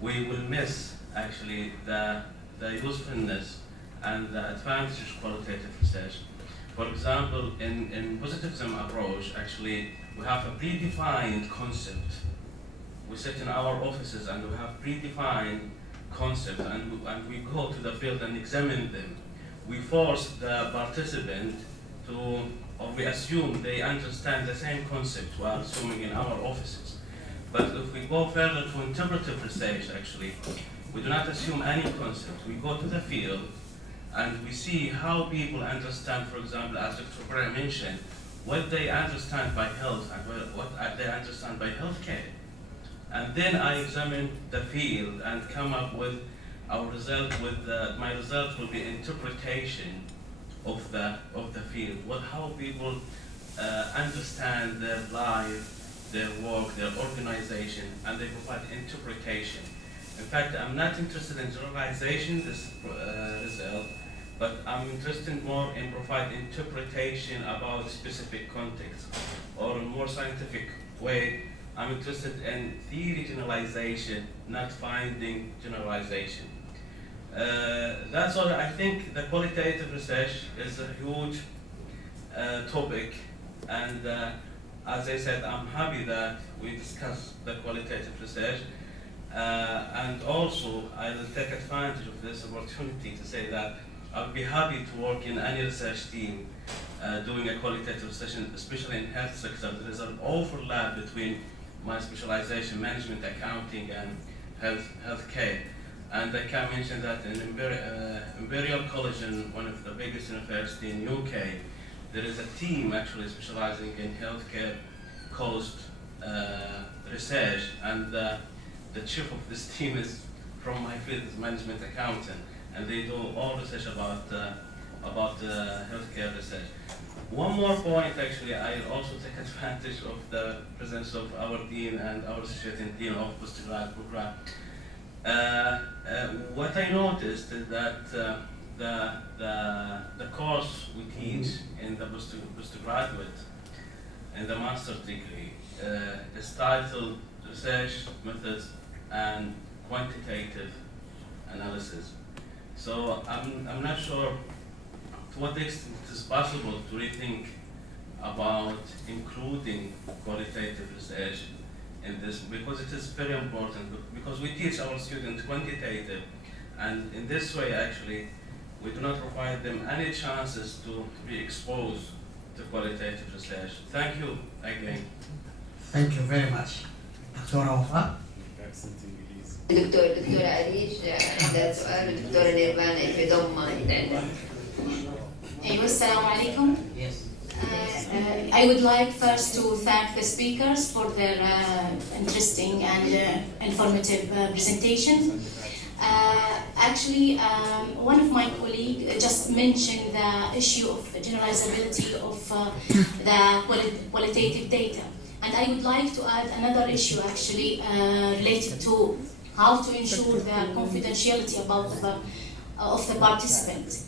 we will miss, actually, the usefulness and the advantage of qualitative research. For example, in positivism approach, actually, we have a predefined concept. We sit in our offices and we have predefined concepts, and we go to the field and examine them. We force the participant or we assume they understand the same concept we are assuming in our offices. But if we go further to interpretive research, actually, we do not assume any concept. We go to the field and we see how people understand, for example, as Dr. برعي mentioned, what they understand by health and what they understand by healthcare. And then I examine the field and come up with our result. My result will be interpretation of the field. How people understand their life, their work, their organization, and they provide interpretation. In fact, I'm not interested in generalization, this result, but I'm interested more in providing interpretation about specific context, or in a more scientific way, I'm interested in theory generalization, not finding generalization. That's all. I think the qualitative research is a huge topic, and as I said, I'm happy that we discussed the qualitative research, and also I will take advantage of this opportunity to say that I'll be happy to work in any research team doing a qualitative session, especially in health sector. There is an overlap between my specialization, management accounting, and healthcare. And I can mention that in Imperial College, in one of the biggest universities in UK, there is a team actually specializing in healthcare cost research, and the chief of this team is from my field, is management accountant, and they do all research about healthcare research. One more point, actually, I also take advantage of the presence of our dean and our associate dean of postgrad program. What I noticed is that the course we teach in the postgraduate and the master's degree is titled Research Methods and Quantitative Analysis. So I'm not sure to what extent it is possible to rethink about including qualitative research in this, because it is very important, because we teach our students quantitative, and in this way actually we do not provide them any chances to be exposed to qualitative research. Thank you again. Thank you very much. دكتورة وفاء. دكتورة أريج عندها سؤال، ودكتورة نيرفانا if you don't mind عندها. أيوة السلام عليكم. Yes. I would like first to thank the speakers for their interesting and informative presentation. Actually, one of my colleagues just mentioned the issue of generalizability of the qualitative data. And I would like to add another issue actually related to how to ensure the confidentiality of the participant.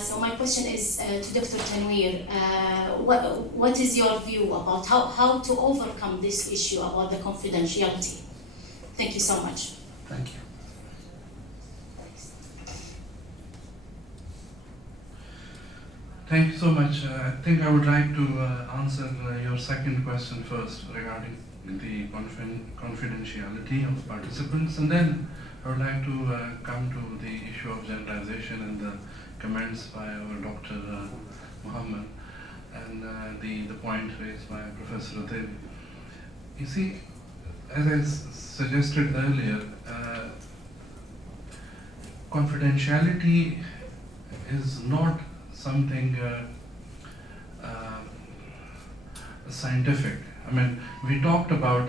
So my question is to Dr. Tנויר, what is your view about how to overcome this issue about the confidentiality? Thank you so much. Thank you. Thank you so much. I think I would like to answer your second question first regarding the confidentiality of participants, and then I would like to come to the issue of generalization and the comments by our Dr. Muhammad and the point raised by Professor ردادي. You see, as I suggested earlier, confidentiality is not something scientific. I mean, we talked about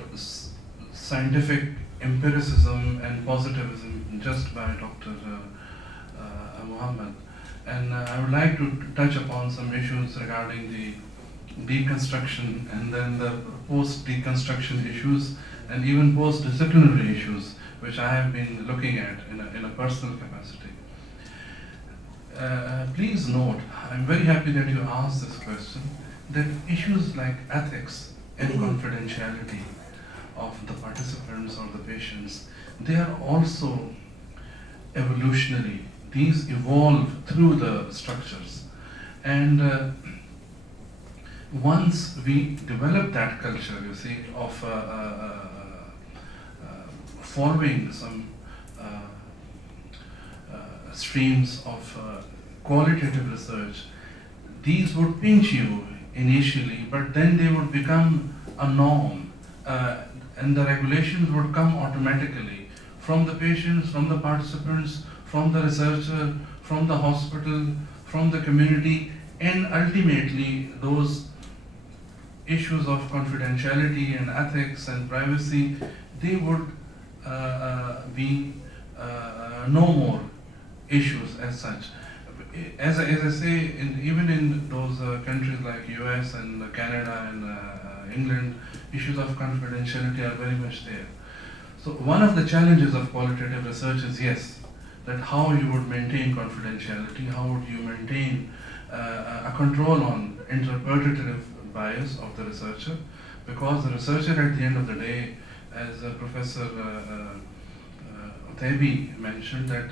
scientific empiricism and positivism just by Dr. Muhammad. And I would like to touch upon some issues regarding the deconstruction and then the post-deconstruction issues and even post-disciplinary issues, which I have been looking at in a personal capacity. Please note, I'm very happy that you asked this question, that issues like ethics and confidentiality of the participants or the patients, they are also evolutionary. These evolve through the structures. And once we develop that culture, you see, of following some streams of qualitative research, these would pinch you initially, but then they would become a norm, and the regulations would come automatically from the patients, from the participants, from the researcher, from the hospital, from the community, and ultimately those issues of confidentiality and ethics and privacy, they would be no more issues as such. As I say, even in those countries like US and Canada and England, issues of confidentiality are very much there. So one of the challenges of qualitative research is, yes, that how you would maintain confidentiality, how would you maintain a control on interpretative bias of the researcher, because the researcher at the end of the day, as Professor Tebi mentioned, that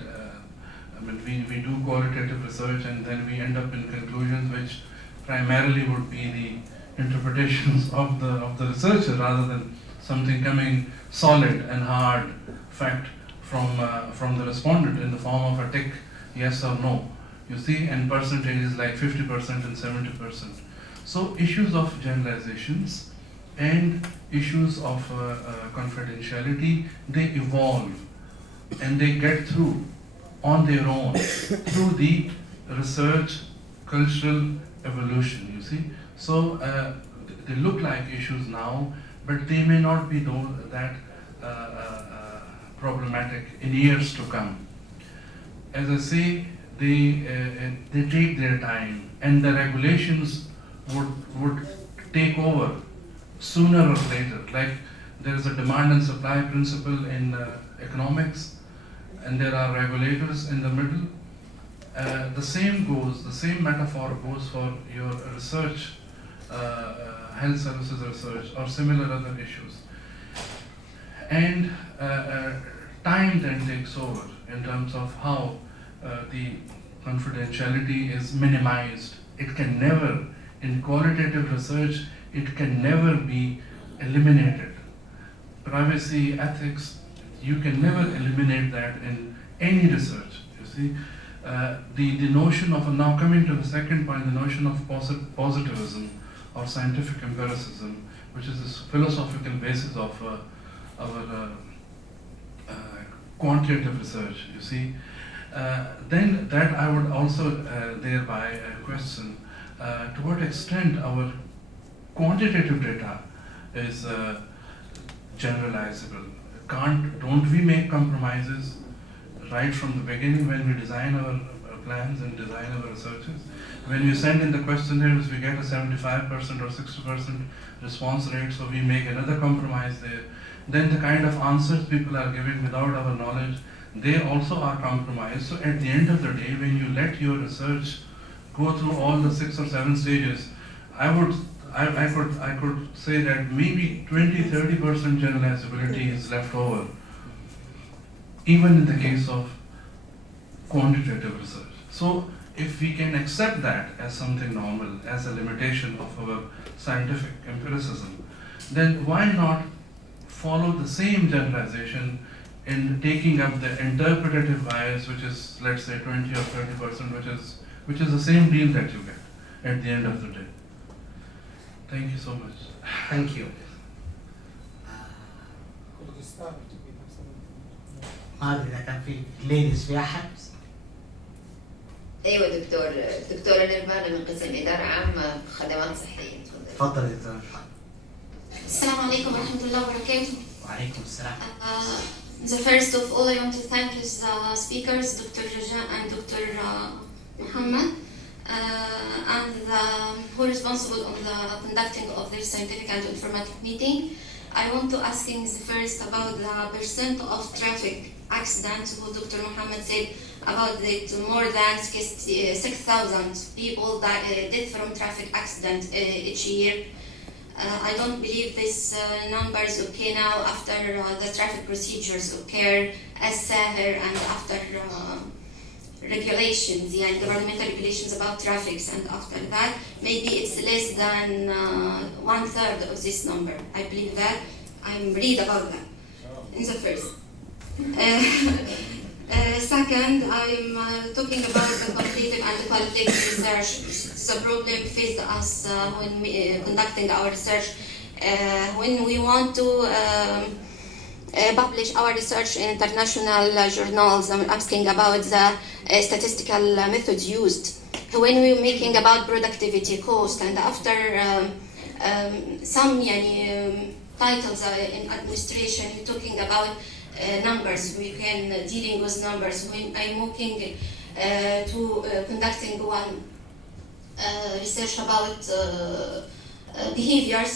we do qualitative research and then we end up in conclusions which primarily would be the interpretations of the researcher rather than something coming solid and hard fact from the respondent in the form of a tick yes or no. You see, and percentages like 50% and 70%. So issues of generalizations and issues of confidentiality, they evolve and they get through on their own through the research, cultural evolution, you see. So they look like issues now, but they may not be that problematic in years to come. As I say, they take their time, and the regulations would take over sooner or later. Like there is a demand and supply principle in economics, and there are regulators in the middle. The same metaphor goes for your research, health services research, or similar other issues. And time then takes over in terms of how the confidentiality is minimized. It can never, in qualitative research, it can never be eliminated. Privacy, ethics, you can never eliminate that in any research, you see. The notion of, now coming to the second point, the notion of positivism or scientific empiricism, which is this philosophical basis of our quantitative research, you see. Then that I would also thereby question to what extent our quantitative data is generalizable. Don't we make compromises right from the beginning when we design our plans and design our researches? When we send in the questionnaires, we get a 75% or 60% response rate, so we make another compromise there. Then the kind of answers people are giving without our knowledge, they also are compromised. So at the end of the day, when you let your research go through all the 6 or 7 stages, I could say that maybe 20-30% generalizability is left over, even in the case of quantitative research. So if we can accept that as something normal, as a limitation of our scientific empiricism, then why not follow the same generalization in taking up the interpretative bias, which is, let's say, 20 or 30%, which is the same deal that you get at the end of the day. Thank you so much. Thank you. ما ادري اذا كان في ليديز في احد. ايوه دكتوره نيرفانا من قسم اداره عامه خدمات صحيه. تفضل يا دكتور. السلام عليكم ورحمة الله وبركاته. وعليكم السلام. The first of all, I want to thank his speakers, Dr. Rajaa and Dr. Muhammad, and who are responsible on the conducting of this scientific and informative meeting. I want to ask him first about the percent of traffic accidents, who Dr. Muhammad said about that more than 6,000 people dead from traffic accidents each year. I don't believe these numbers occur now after the traffic procedures occur as Sahir and after regulations, governmental regulations about traffic, and after that maybe it's less than 1/3 of this number. I believe that. I'm read about that in the first. Second, I'm talking about the quantitative and the qualitative research. It's a problem faced us when conducting our research. When we want to publish our research in international journals, I'm asking about the statistical methods used. When we're making about productivity, cost, and after some titles in administration, we're talking about numbers. We can dealing with numbers. When I'm looking to conducting one research about behaviors,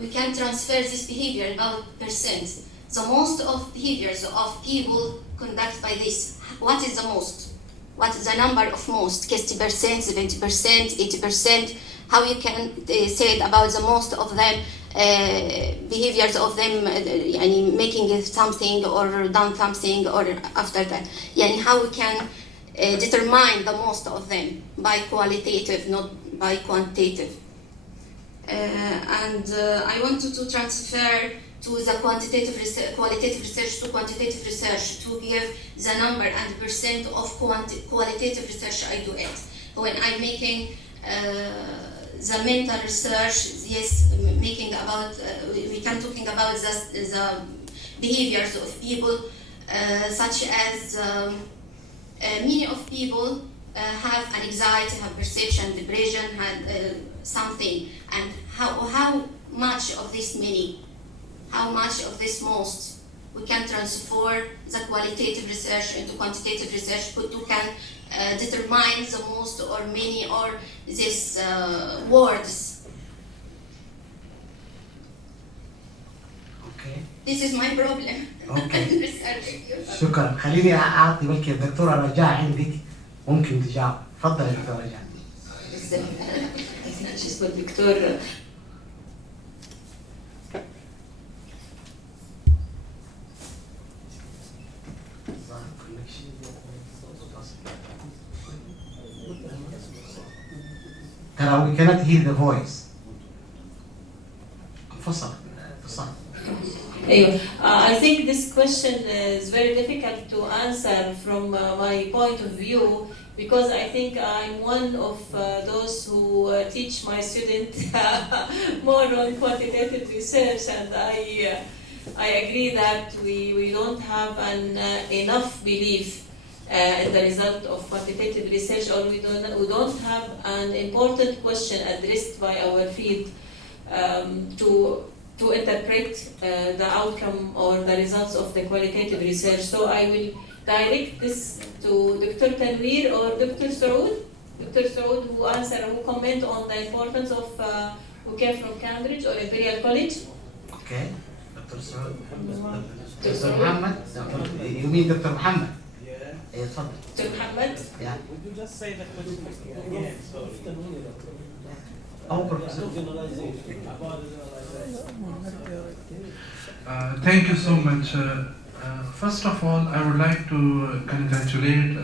we can transfer this behavior about percent. The most of behaviors of people conduct by this. What is the most? What is the number of most? 60%, 70%, 80%? How you can say it about the most of them? Behaviors of them making something or done something or after that. How we can determine the most of them by qualitative, not by quantitative. And I wanted to transfer to the qualitative research to quantitative research, to give the number and percent of qualitative research I do it. When I'm making the mental research, yes, making about, we can talking about the behaviors of people, such as many of people have an anxiety, have perception, depression, have something, and how much of this many, how much of this most, we can transfer the qualitative research into quantitative research, but we can determine the most or many or these words. اوكي This is my problem. اوكي شكرا. خليني اعطي بلكي الدكتوره رجاء عندك ممكن تجاوب. تفضل يا دكتوره رجاء. شو الدكتور ترى we cannot hear the voice. انفصل. I think this question is very difficult to answer from my point of view, because I think I'm one of those who teach my students more on quantitative research, and I agree that we don't have enough belief in the result of quantitative research, or we don't have an important question addressed by our field to interpret the outcome or the results of the qualitative research. So I will direct this to Dr. Tanwir or Dr. Saud. Dr. Saud, who comment on the importance of who came from Cambridge or Imperial College. Okay, Dr. Saud. Dr. Muhammad. You mean Dr. Muhammad? Yeah. تفضل. Dr. Muhammad. Yeah. Would you just say the question again? Sorry. Oh, Professor. Thank you so much. First of all, I would like to congratulate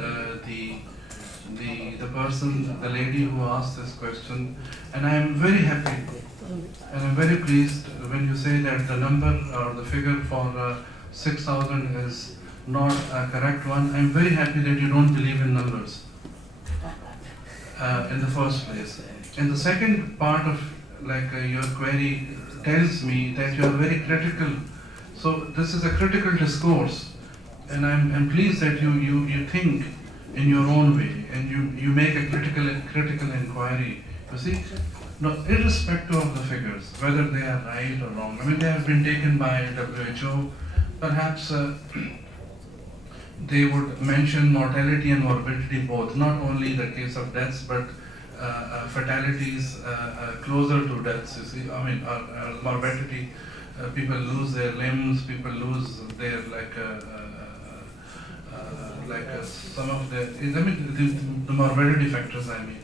the person, the lady who asked this question, and I am very happy and I'm very pleased when you say that the number or the figure for 6,000 is not a correct one. I'm very happy that you don't believe in numbers in the first place. And the second part of your query tells me that you are very critical. So this is a critical discourse, and I'm pleased that you think in your own way and you make a critical inquiry. You see, now irrespective of the figures, whether they are right or wrong, I mean they have been taken by WHO. Perhaps they would mention mortality and morbidity both, not only the case of deaths, but fatalities closer to deaths. You see, I mean, morbidity. People lose their limbs. People lose their some of the. I mean, the morbidity factors. I mean,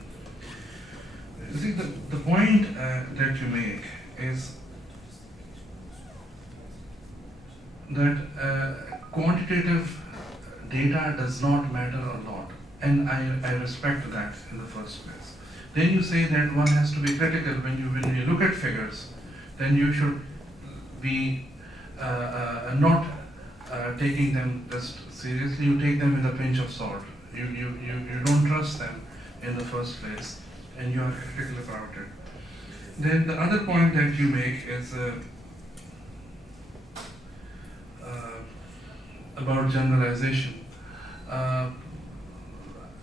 you see, the point that you make is that quantitative data does not matter a lot, and I respect that in the first place. Then you say that one has to be critical when you look at figures. Then you should be not taking them just seriously. You take them with a pinch of salt. You don't trust them in the first place, and you are critical about it. Then the other point that you make is about generalization.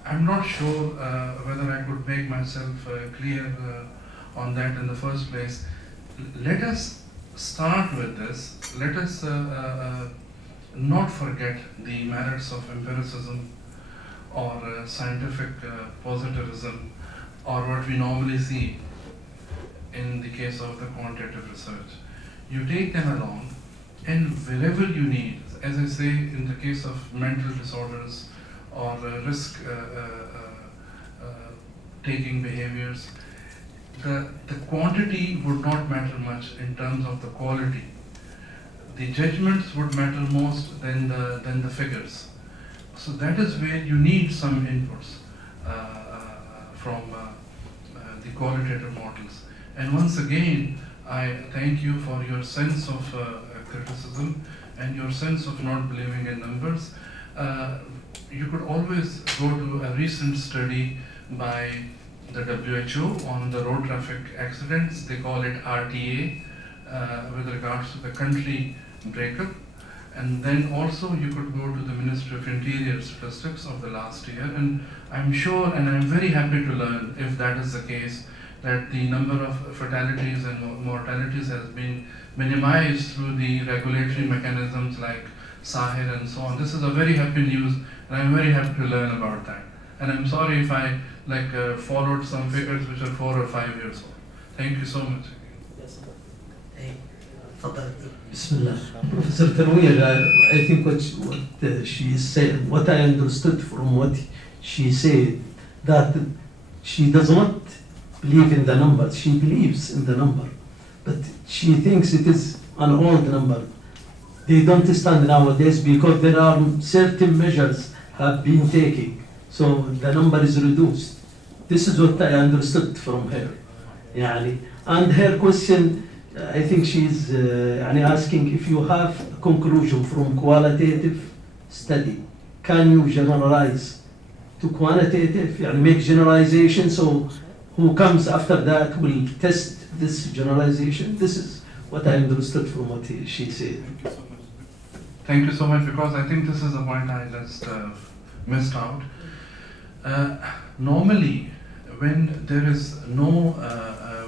I'm not sure whether I could make myself clear on that in the first place. Let us start with this. Let us not forget the merits of empiricism or scientific positivism, or what we normally see in the case of the quantitative research. You take them along, and wherever you need, as I say in the case of mental disorders or risk taking behaviors, the quantity would not matter much in terms of the quality. The judgments would matter most than the figures. So that is where you need some inputs from the qualitative models. And once again, I thank you for your sense of criticism and your sense of not believing in numbers. You could always go to a recent study by the WHO on the road traffic accidents. They call it RTA with regards to the country breakup. And then also you could go to the Ministry of Interior statistics of the last year, and I'm sure, and I'm very happy to learn, if that is the case, that the number of fatalities and mortalities has been minimized through the regulatory mechanisms like Sahir and so on. This is a very happy news, and I'm very happy to learn about that. And I'm sorry if I followed some figures which are 4 or 5 years old. Thank you so much. Bismillah. Professor Ternouir, I think what she said, what I understood from what she said, that she does not believe in the numbers. She believes in the number, but she thinks it is an old number. They don't stand nowadays because there are certain measures have been taken, so the number is reduced. This is what I understood from her. And her question, I think she's asking if you have a conclusion from qualitative study, can you generalize to quantitative, make generalization, so who comes after that will test this generalization? This is what I understood from what she said. Thank you so much, because I think this is a point I just missed out. Normally, when there is no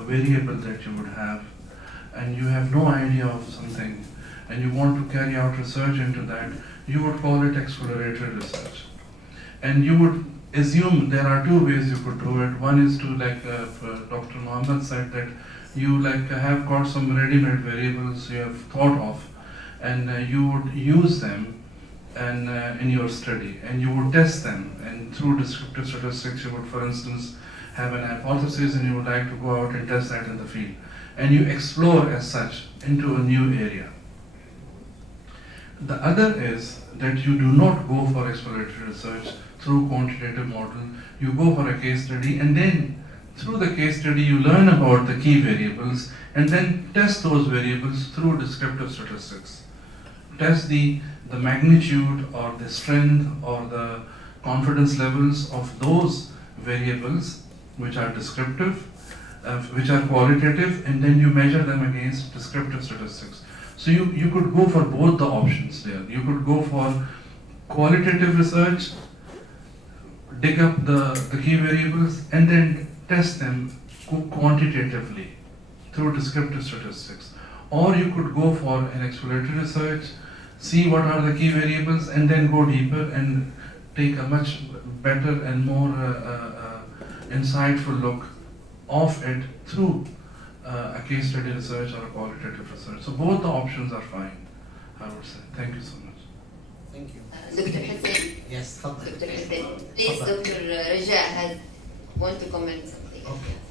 variable that you would have, and you have no idea of something, and you want to carry out research into that, you would call it exploratory research. And you would assume there are 2 ways you could do it. One is to, like Dr. Muhammad said, that you have got some ready-made variables you have thought of, and you would use them and in your study, and you would test them, and through descriptive statistics you would, for instance, have an hypothesis and you would like to go out and test that in the field, and you explore as such into a new area. The other is that you do not go for exploratory research through quantitative model. You go for a case study, and then through the case study you learn about the key variables, and then test those variables through descriptive statistics. Test the magnitude or the strength or the confidence levels of those variables which are descriptive, which are qualitative, and then you measure them against descriptive statistics. So you could go for both the options there. You could go for qualitative research, dig up the key variables, and then test them quantitatively through descriptive statistics. Or you could go for an exploratory research, see what are the key variables, and then go deeper and take a much better and more insightful look of it through a case study research or a qualitative research. So both the options are fine, I would say. Thank you so much. Thank you. Dr. Hussein? Yes, تفضل. Dr. Hussein. Please, Dr. Rajaa want to comment something.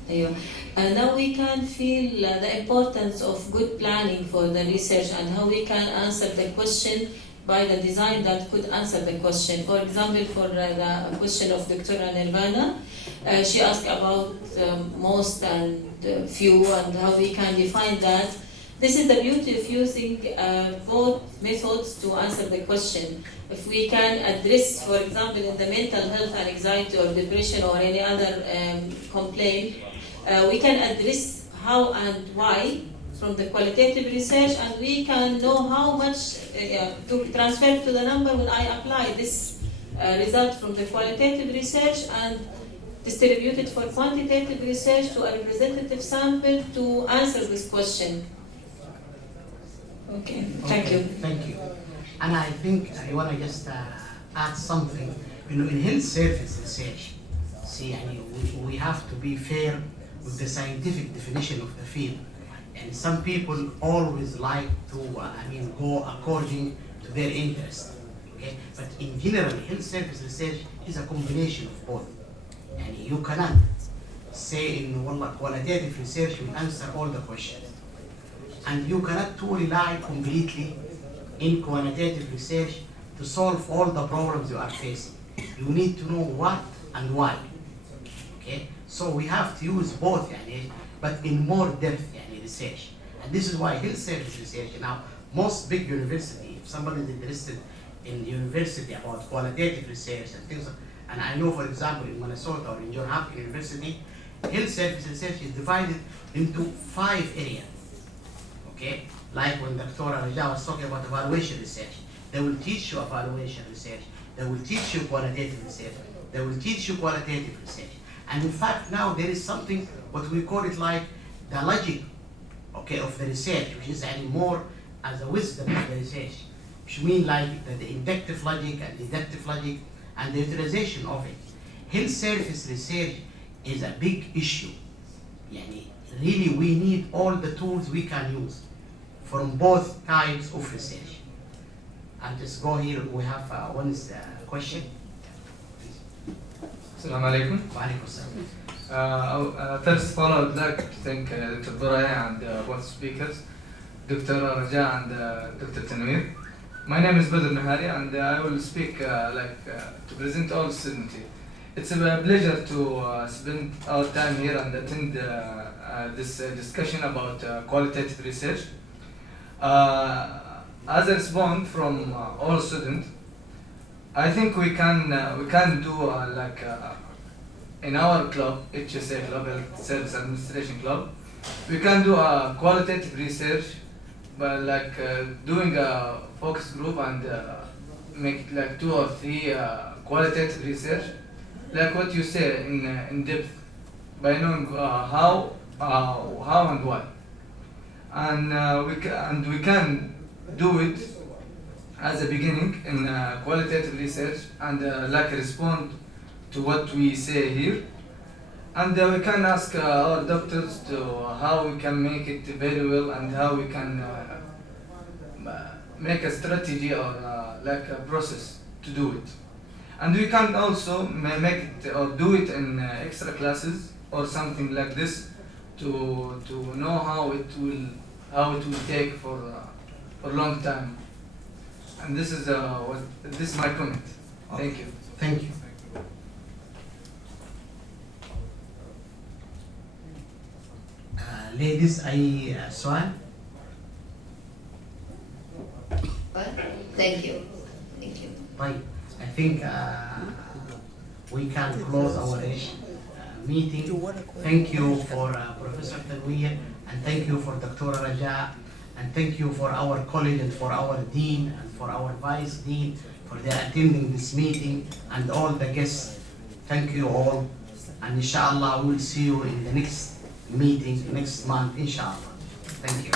Okay. Now we can feel the importance of good planning for the research and how we can answer the question by the design that could answer the question. For example, for the question of Dr. Nirvana, she asked about most and few and how we can define that. This is the beauty of using both methods to answer the question. If we can address, for example, in the mental health and anxiety or depression or any other complaint, we can address how and why from the qualitative research, and we can know how much to transfer to the number when I apply this result from the qualitative research and distribute it for quantitative research to a representative sample to answer this question. Okay, thank you. Thank you. And I think I want to just add something. In health service research, we have to be fair with the scientific definition of the field. And some people always like to, go according to their interest. Okay? But in general, health service research is a combination of both. And you cannot say in qualitative research will answer all the questions. And you cannot rely completely in quantitative research to solve all the problems you are facing. You need to know what and why. Okay? So we have to use both, but in more depth research. And this is why health service research now most big university, if somebody is interested in university about qualitative research and things, and I know, for example, in Minnesota or in Johns Hopkins University, health service research is divided into 5 areas. Okay, like when Dr. Rajaa was talking about evaluation research, they will teach you evaluation research, they will teach you qualitative research, they will teach you qualitative research. And in fact, now there is something, what we call it like the logic, okay, of the research, which is any more as a wisdom of the research, which means like the inductive logic and deductive logic and the utilization of it. Health service research is a big issue. Yani, really, we need all the tools we can use from both types of research. I'll just go here. We have one question. Assalamu alaikum. Wa alaikum salam. First of all, I would like to thank Dr. برعي and both speakers, Dr. Rajaa and Dr. Tنوير. My name is Badr Nahari and I will speak to present all students here. It's a pleasure to spend our time here and attend this discussion about qualitative research. As a response from all students, I think we can do in our club, HSA Club, Health Service Administration Club, we can do a qualitative research by doing a focus group and make 2 or 3 qualitative research, like what you say in depth, by knowing how and why, and we can do it as a beginning in qualitative research and respond to what we say here, and we can ask our doctors to how we can make it very well and how we can make a strategy or a process to do it. And we can also make it or do it in extra classes or something like this to know how it will take for a long time. And this is my comment. Thank you. Thank you. Ladies, أي سؤال؟ Thank you. Thank you. طيب, I think we can close our meeting. Thank you for Professor Tنوير, and thank you for Dr. Rajaa, and thank you for our college and for our dean and for our vice dean for their attending this meeting, and all the guests. Thank you all, and inshallah we will see you in the next meeting next month, inshallah. Thank you.